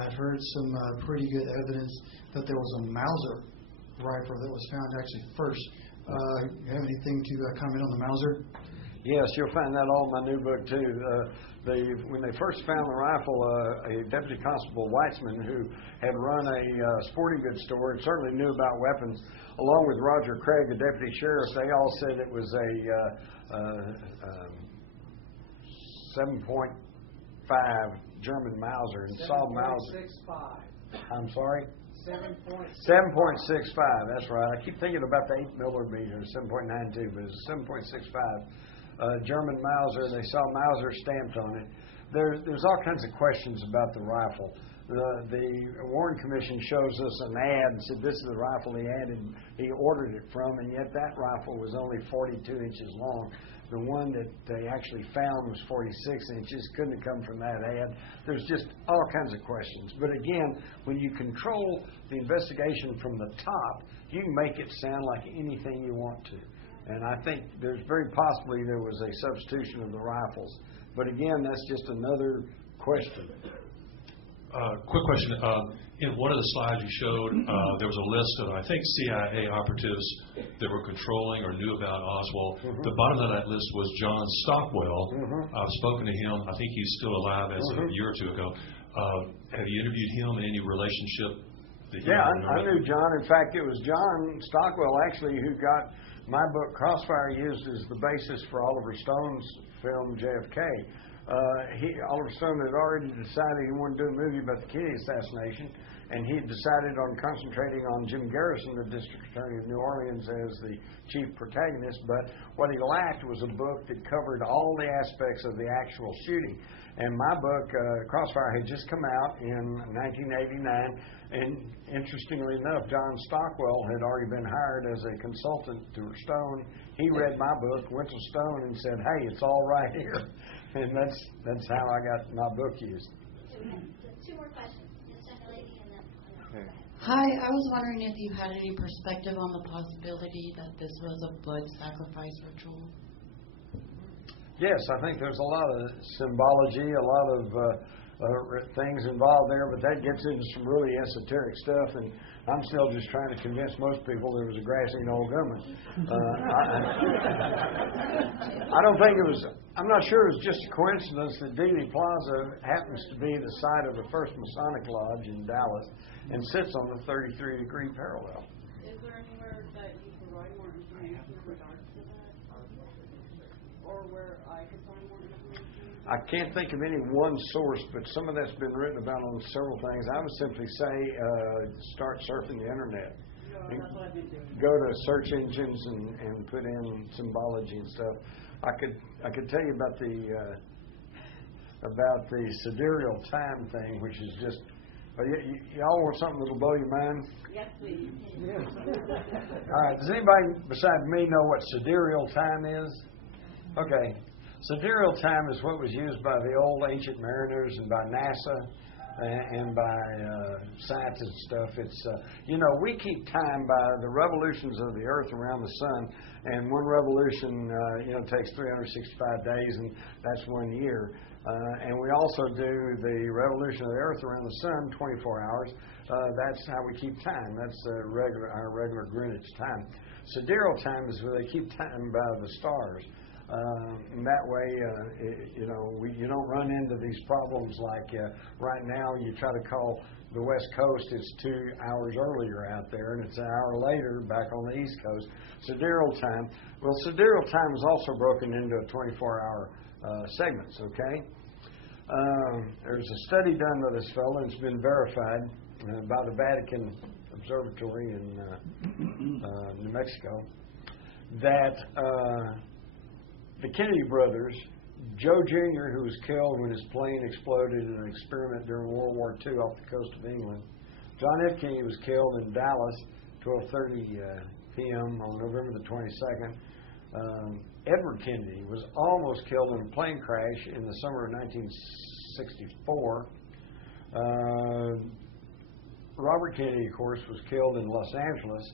I'd heard some pretty good evidence that there was a Mauser rifle that was found actually first. You have anything to comment on the Mauser? Yes, you'll find that all in my new book too. When they first found the rifle, a Deputy Constable Weitzman, who had run a sporting goods store and certainly knew about weapons, along with Roger Craig, the Deputy Sheriff, they all said it was a 7.5 German Mauser, and saw Mauser. 7.65. I'm sorry. 7.65. That's right. I keep thinking about the 8mm, 7.92, but it's 7.65 German Mauser. They saw Mauser stamped on it. There's all kinds of questions about the rifle. The Warren Commission shows us an ad and said this is the rifle he ordered it from, and yet that rifle was only 42 inches long. The one that they actually found was 46, and it just couldn't have come from that ad. There's just all kinds of questions. But again, when you control the investigation from the top, you can make it sound like anything you want to. And I think there's very possibly there was a substitution of the rifles. But again, that's just another question. Quick question. In one of the slides you showed, there was a list of, I think, CIA operatives that were controlling or knew about Oswald. Mm-hmm. The bottom of that list was John Stockwell. Mm-hmm. I've spoken to him. I think he's still alive as of a year or two ago. Have you interviewed him in any relationship? Yeah, I knew John. In fact, it was John Stockwell, actually, who got my book, Crossfire, used as the basis for Oliver Stone's film, JFK. Oliver Stone had already decided he wanted to do a movie about the Kennedy assassination, and he had decided on concentrating on Jim Garrison, the district attorney of New Orleans, as the chief protagonist. But what he lacked was a book that covered all the aspects of the actual shooting. And my book, Crossfire, had just come out in 1989, and interestingly enough, John Stockwell had already been hired as a consultant to Stone. He read my book, went to Stone, and said, "Hey, it's all right here." And that's how I got my book used. Two more questions. Yes, second lady, and then. Hi, I was wondering if you had any perspective on the possibility that this was a blood sacrifice ritual. Yes, I think there's a lot of symbology, a lot of things involved there, but that gets into some really esoteric stuff, and I'm still just trying to convince most people there was a grassy old gunman. I don't think it was, I'm not sure it was just a coincidence that Dealey Plaza happens to be the site of the first Masonic Lodge in Dallas and sits on the 33-degree parallel. Is there anywhere that you provide more information in regards to that? Or where I could find more information? I can't think of any one source, but some of that's been written about on several things. I would simply say start surfing the internet. No, that's what I've been doing. Go to search engines and put in symbology and stuff. I could tell you about the sidereal time thing, which is just. Y'all want something that'll blow your mind? Yes, please. Yeah. All right. Does anybody besides me know what sidereal time is? Okay. Sidereal time is what was used by the old ancient mariners and by NASA and by scientists and stuff. It's, we keep time by the revolutions of the Earth around the sun, and one revolution, takes 365 days, and that's 1 year. And we also do the revolution of the Earth around the sun, 24 hours. That's how we keep time. That's our regular Greenwich time. Sidereal time is where they keep time by the stars. And that way, you don't run into these problems like right now you try to call the West Coast, it's 2 hours earlier out there, and it's an hour later back on the East Coast. Sidereal time. Well, sidereal time is also broken into 24-hour segments, okay? There's a study done by this fellow, and it's been verified by the Vatican Observatory in New Mexico, that the Kennedy brothers, Joe Jr., who was killed when his plane exploded in an experiment during World War II off the coast of England. John F. Kennedy was killed in Dallas, 12:30 p.m. on November the 22nd. Edward Kennedy was almost killed in a plane crash in the summer of 1964. Robert Kennedy, of course, was killed in Los Angeles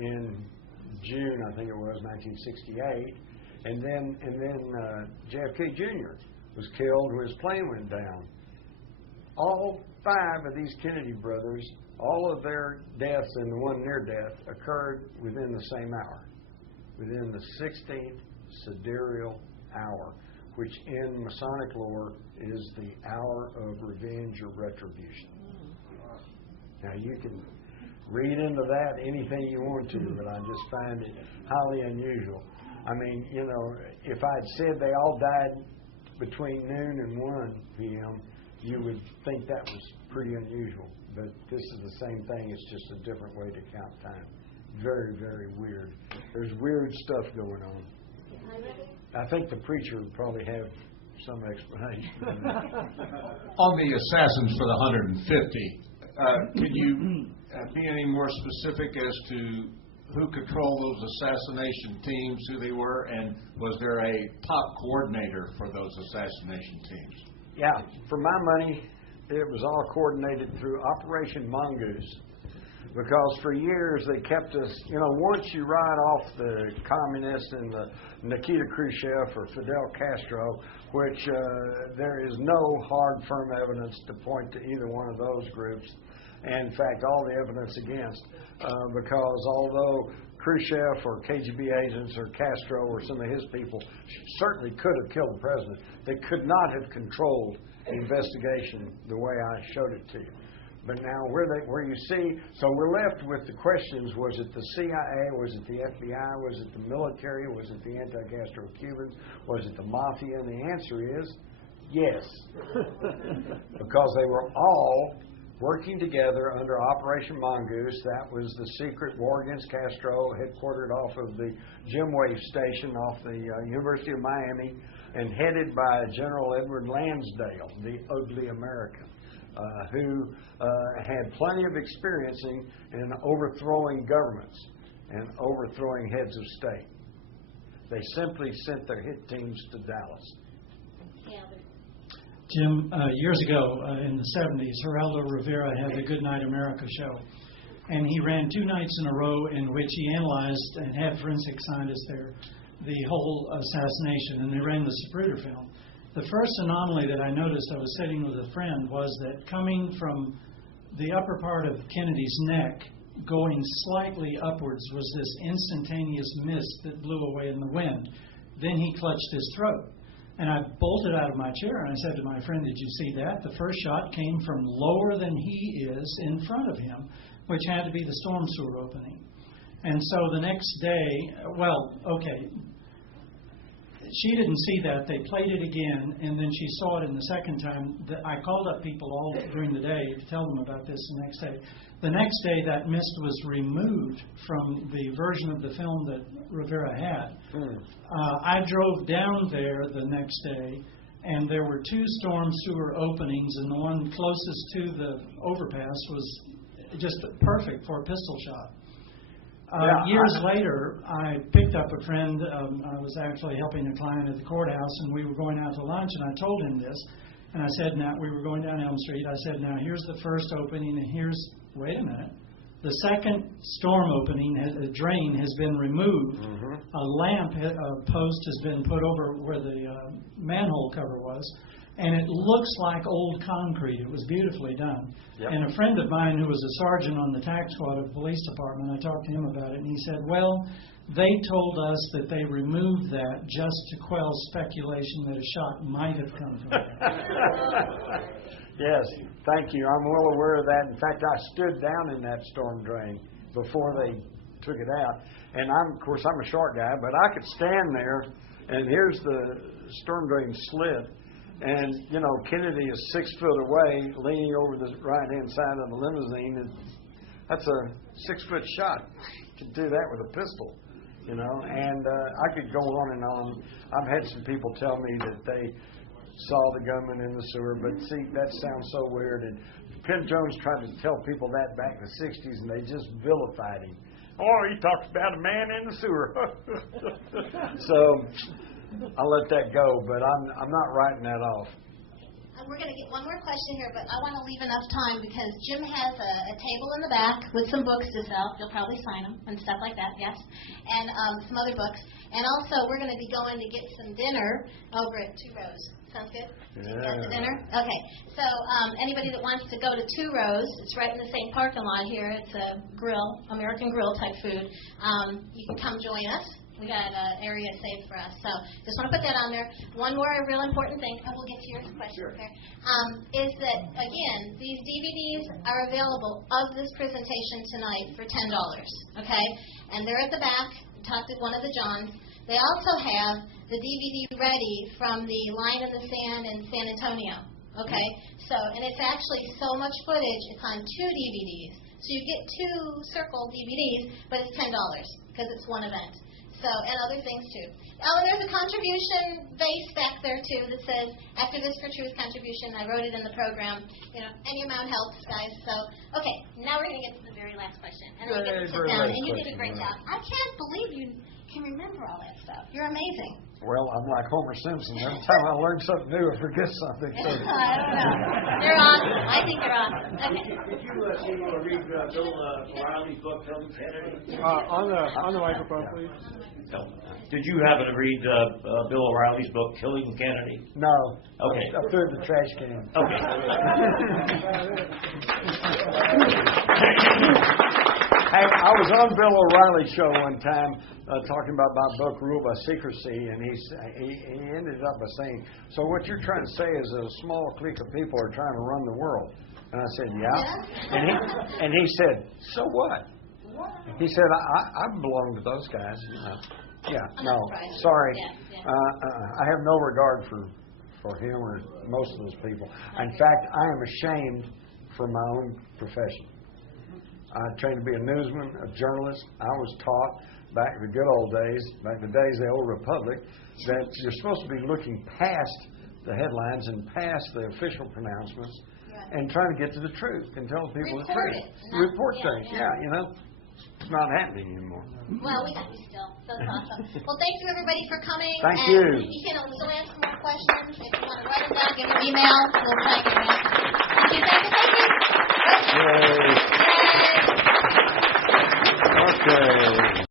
in June, I think it was, 1968. And then JFK Jr. was killed when his plane went down. All 5 of these Kennedy brothers, all of their deaths and the one near death occurred within the same hour, within the 16th sidereal hour, which in Masonic lore is the hour of revenge or retribution. Now you can read into that anything you want to, but I just find it highly unusual. I mean, if I'd said they all died between noon and 1 p.m., you would think that was pretty unusual. But this is the same thing. It's just a different way to count time. Very, very weird. There's weird stuff going on. I think the preacher would probably have some explanation. On the assassins for the 150, can you be any more specific as to who controlled those assassination teams, who they were, and was there a top coordinator for those assassination teams? Yeah, for my money, it was all coordinated through Operation Mongoose. Because for years they kept us, once you write off the communists and the Nikita Khrushchev or Fidel Castro, which there is no hard, firm evidence to point to either one of those groups. And in fact, all the evidence against, because although Khrushchev or KGB agents or Castro or some of his people certainly could have killed the president, they could not have controlled the investigation the way I showed it to you. But now where you see, so we're left with the questions: was it the CIA? Was it the FBI? Was it the military? Was it the anti-Castro Cubans? Was it the mafia? And the answer is yes, because they were all working together under Operation Mongoose. That was the secret war against Castro, headquartered off of the Jim Wave Station off the University of Miami, and headed by General Edward Lansdale, the ugly American, who had plenty of experience in overthrowing governments and overthrowing heads of state. They simply sent their hit teams to Dallas. Jim, years ago in the 70s, Geraldo Rivera had the Good Night America show. And he ran 2 nights in a row in which he analyzed and had forensic scientists there the whole assassination. And they ran the Zapruder film. The first anomaly that I noticed, I was sitting with a friend, was that coming from the upper part of Kennedy's neck, going slightly upwards, was this instantaneous mist that blew away in the wind. Then he clutched his throat. And I bolted out of my chair and I said to my friend, "Did you see that? The first shot came from lower than he is in front of him, which had to be the storm sewer opening." And so the next day, she didn't see that. They played it again, and then she saw it in the second time. I called up people all during the day to tell them about this the next day. The next day, that mist was removed from the version of the film that Rivera had. I drove down there the next day, and there were 2 storm sewer openings, and the one closest to the overpass was just perfect for a pistol shot. Years later, I picked up a friend. I was actually helping a client at the courthouse, and we were going out to lunch, and I told him this. And I said, now, we were going down Elm Street. I said, now, here's the first opening, and here's, wait a minute, the second storm opening, a drain has been removed. A lamp post has been put over where the manhole cover was. And it looks like old concrete. It was beautifully done. Yep. And a friend of mine who was a sergeant on the tax squad of the police department, I talked to him about it, and he said, well, they told us that they removed that just to quell speculation that a shot might have come from it. Yes, thank you. I'm well aware of that. In fact, I stood down in that storm drain before they took it out. And I'm a short guy, but I could stand there, and here's the storm drain slit. And, Kennedy is 6 foot away, leaning over the right-hand side of the limousine. And that's a 6-foot shot. You can do that with a pistol, And I could go on and on. I've had some people tell me that they saw the gunman in the sewer, but see, that sounds so weird. And Penn Jones tried to tell people that back in the 60s, and they just vilified him. Oh, he talks about a man in the sewer. So I'll let that go, but I'm not writing that off. We're going to get one more question here, but I want to leave enough time because Jim has a table in the back with some books to sell. You'll probably sign them and stuff like that, yes, and some other books. And also, we're going to be going to get some dinner over at Two Rows. Sounds good? Yeah. Got the dinner? Okay. So anybody that wants to go to Two Rows, it's right in the same parking lot here. It's a grill, American grill type food. You can come join us. We got an area saved for us. So just want to put that on there. One more real important thing, and we'll get to your question, okay, is that, again, these DVDs are available of this presentation tonight for $10, okay? And they're at the back. We talked to one of the Johns. They also have the DVD ready from the Line in the Sand in San Antonio, okay? So, and it's actually so much footage, it's on 2 DVDs. So you get 2 circle DVDs, but it's $10 because it's one event. So, and other things too. Oh, and there's a contribution base back there too that says, after this for truth contribution, I wrote it in the program, any amount helps, guys. So, okay, now we're going to get to the very last question. And then we get to sit down, and you did a great job. I can't believe you can remember all that stuff. You're amazing. Well, I'm like Homer Simpson. Every time I learn something new, I forget something. So. I don't know. You're awesome. I think you're awesome. Okay. Did you see or read Bill O'Reilly's book, Killing Kennedy? On the microphone, please. No. Did you happen to read Bill O'Reilly's book, Killing Kennedy? No. Okay. I threw it in the trash can. Okay. Hey, I was on Bill O'Reilly's show one time talking about my book, Rule by Secrecy, and he ended up by saying, so what you're trying to say is that a small clique of people are trying to run the world. And I said, yeah. And he said, so what? He said, I belong to those guys. Yeah, no, sorry. I have no regard for him or most of those people. In fact, I am ashamed for my own profession. I trained to be a newsman, a journalist. I was taught back in the good old days, back in the days of the old republic, that you're supposed to be looking past the headlines and past the official pronouncements and trying to get to the truth and tell people the truth. Report things. Yeah, it's not happening anymore. Well, we got you still. So that's awesome. Well, thank you, everybody, for coming. Thank and you. You can still ask more questions. If you want to write them down, give them an email. We'll try to get them answered. Thank you, thank you, thank you. Yay. Okay.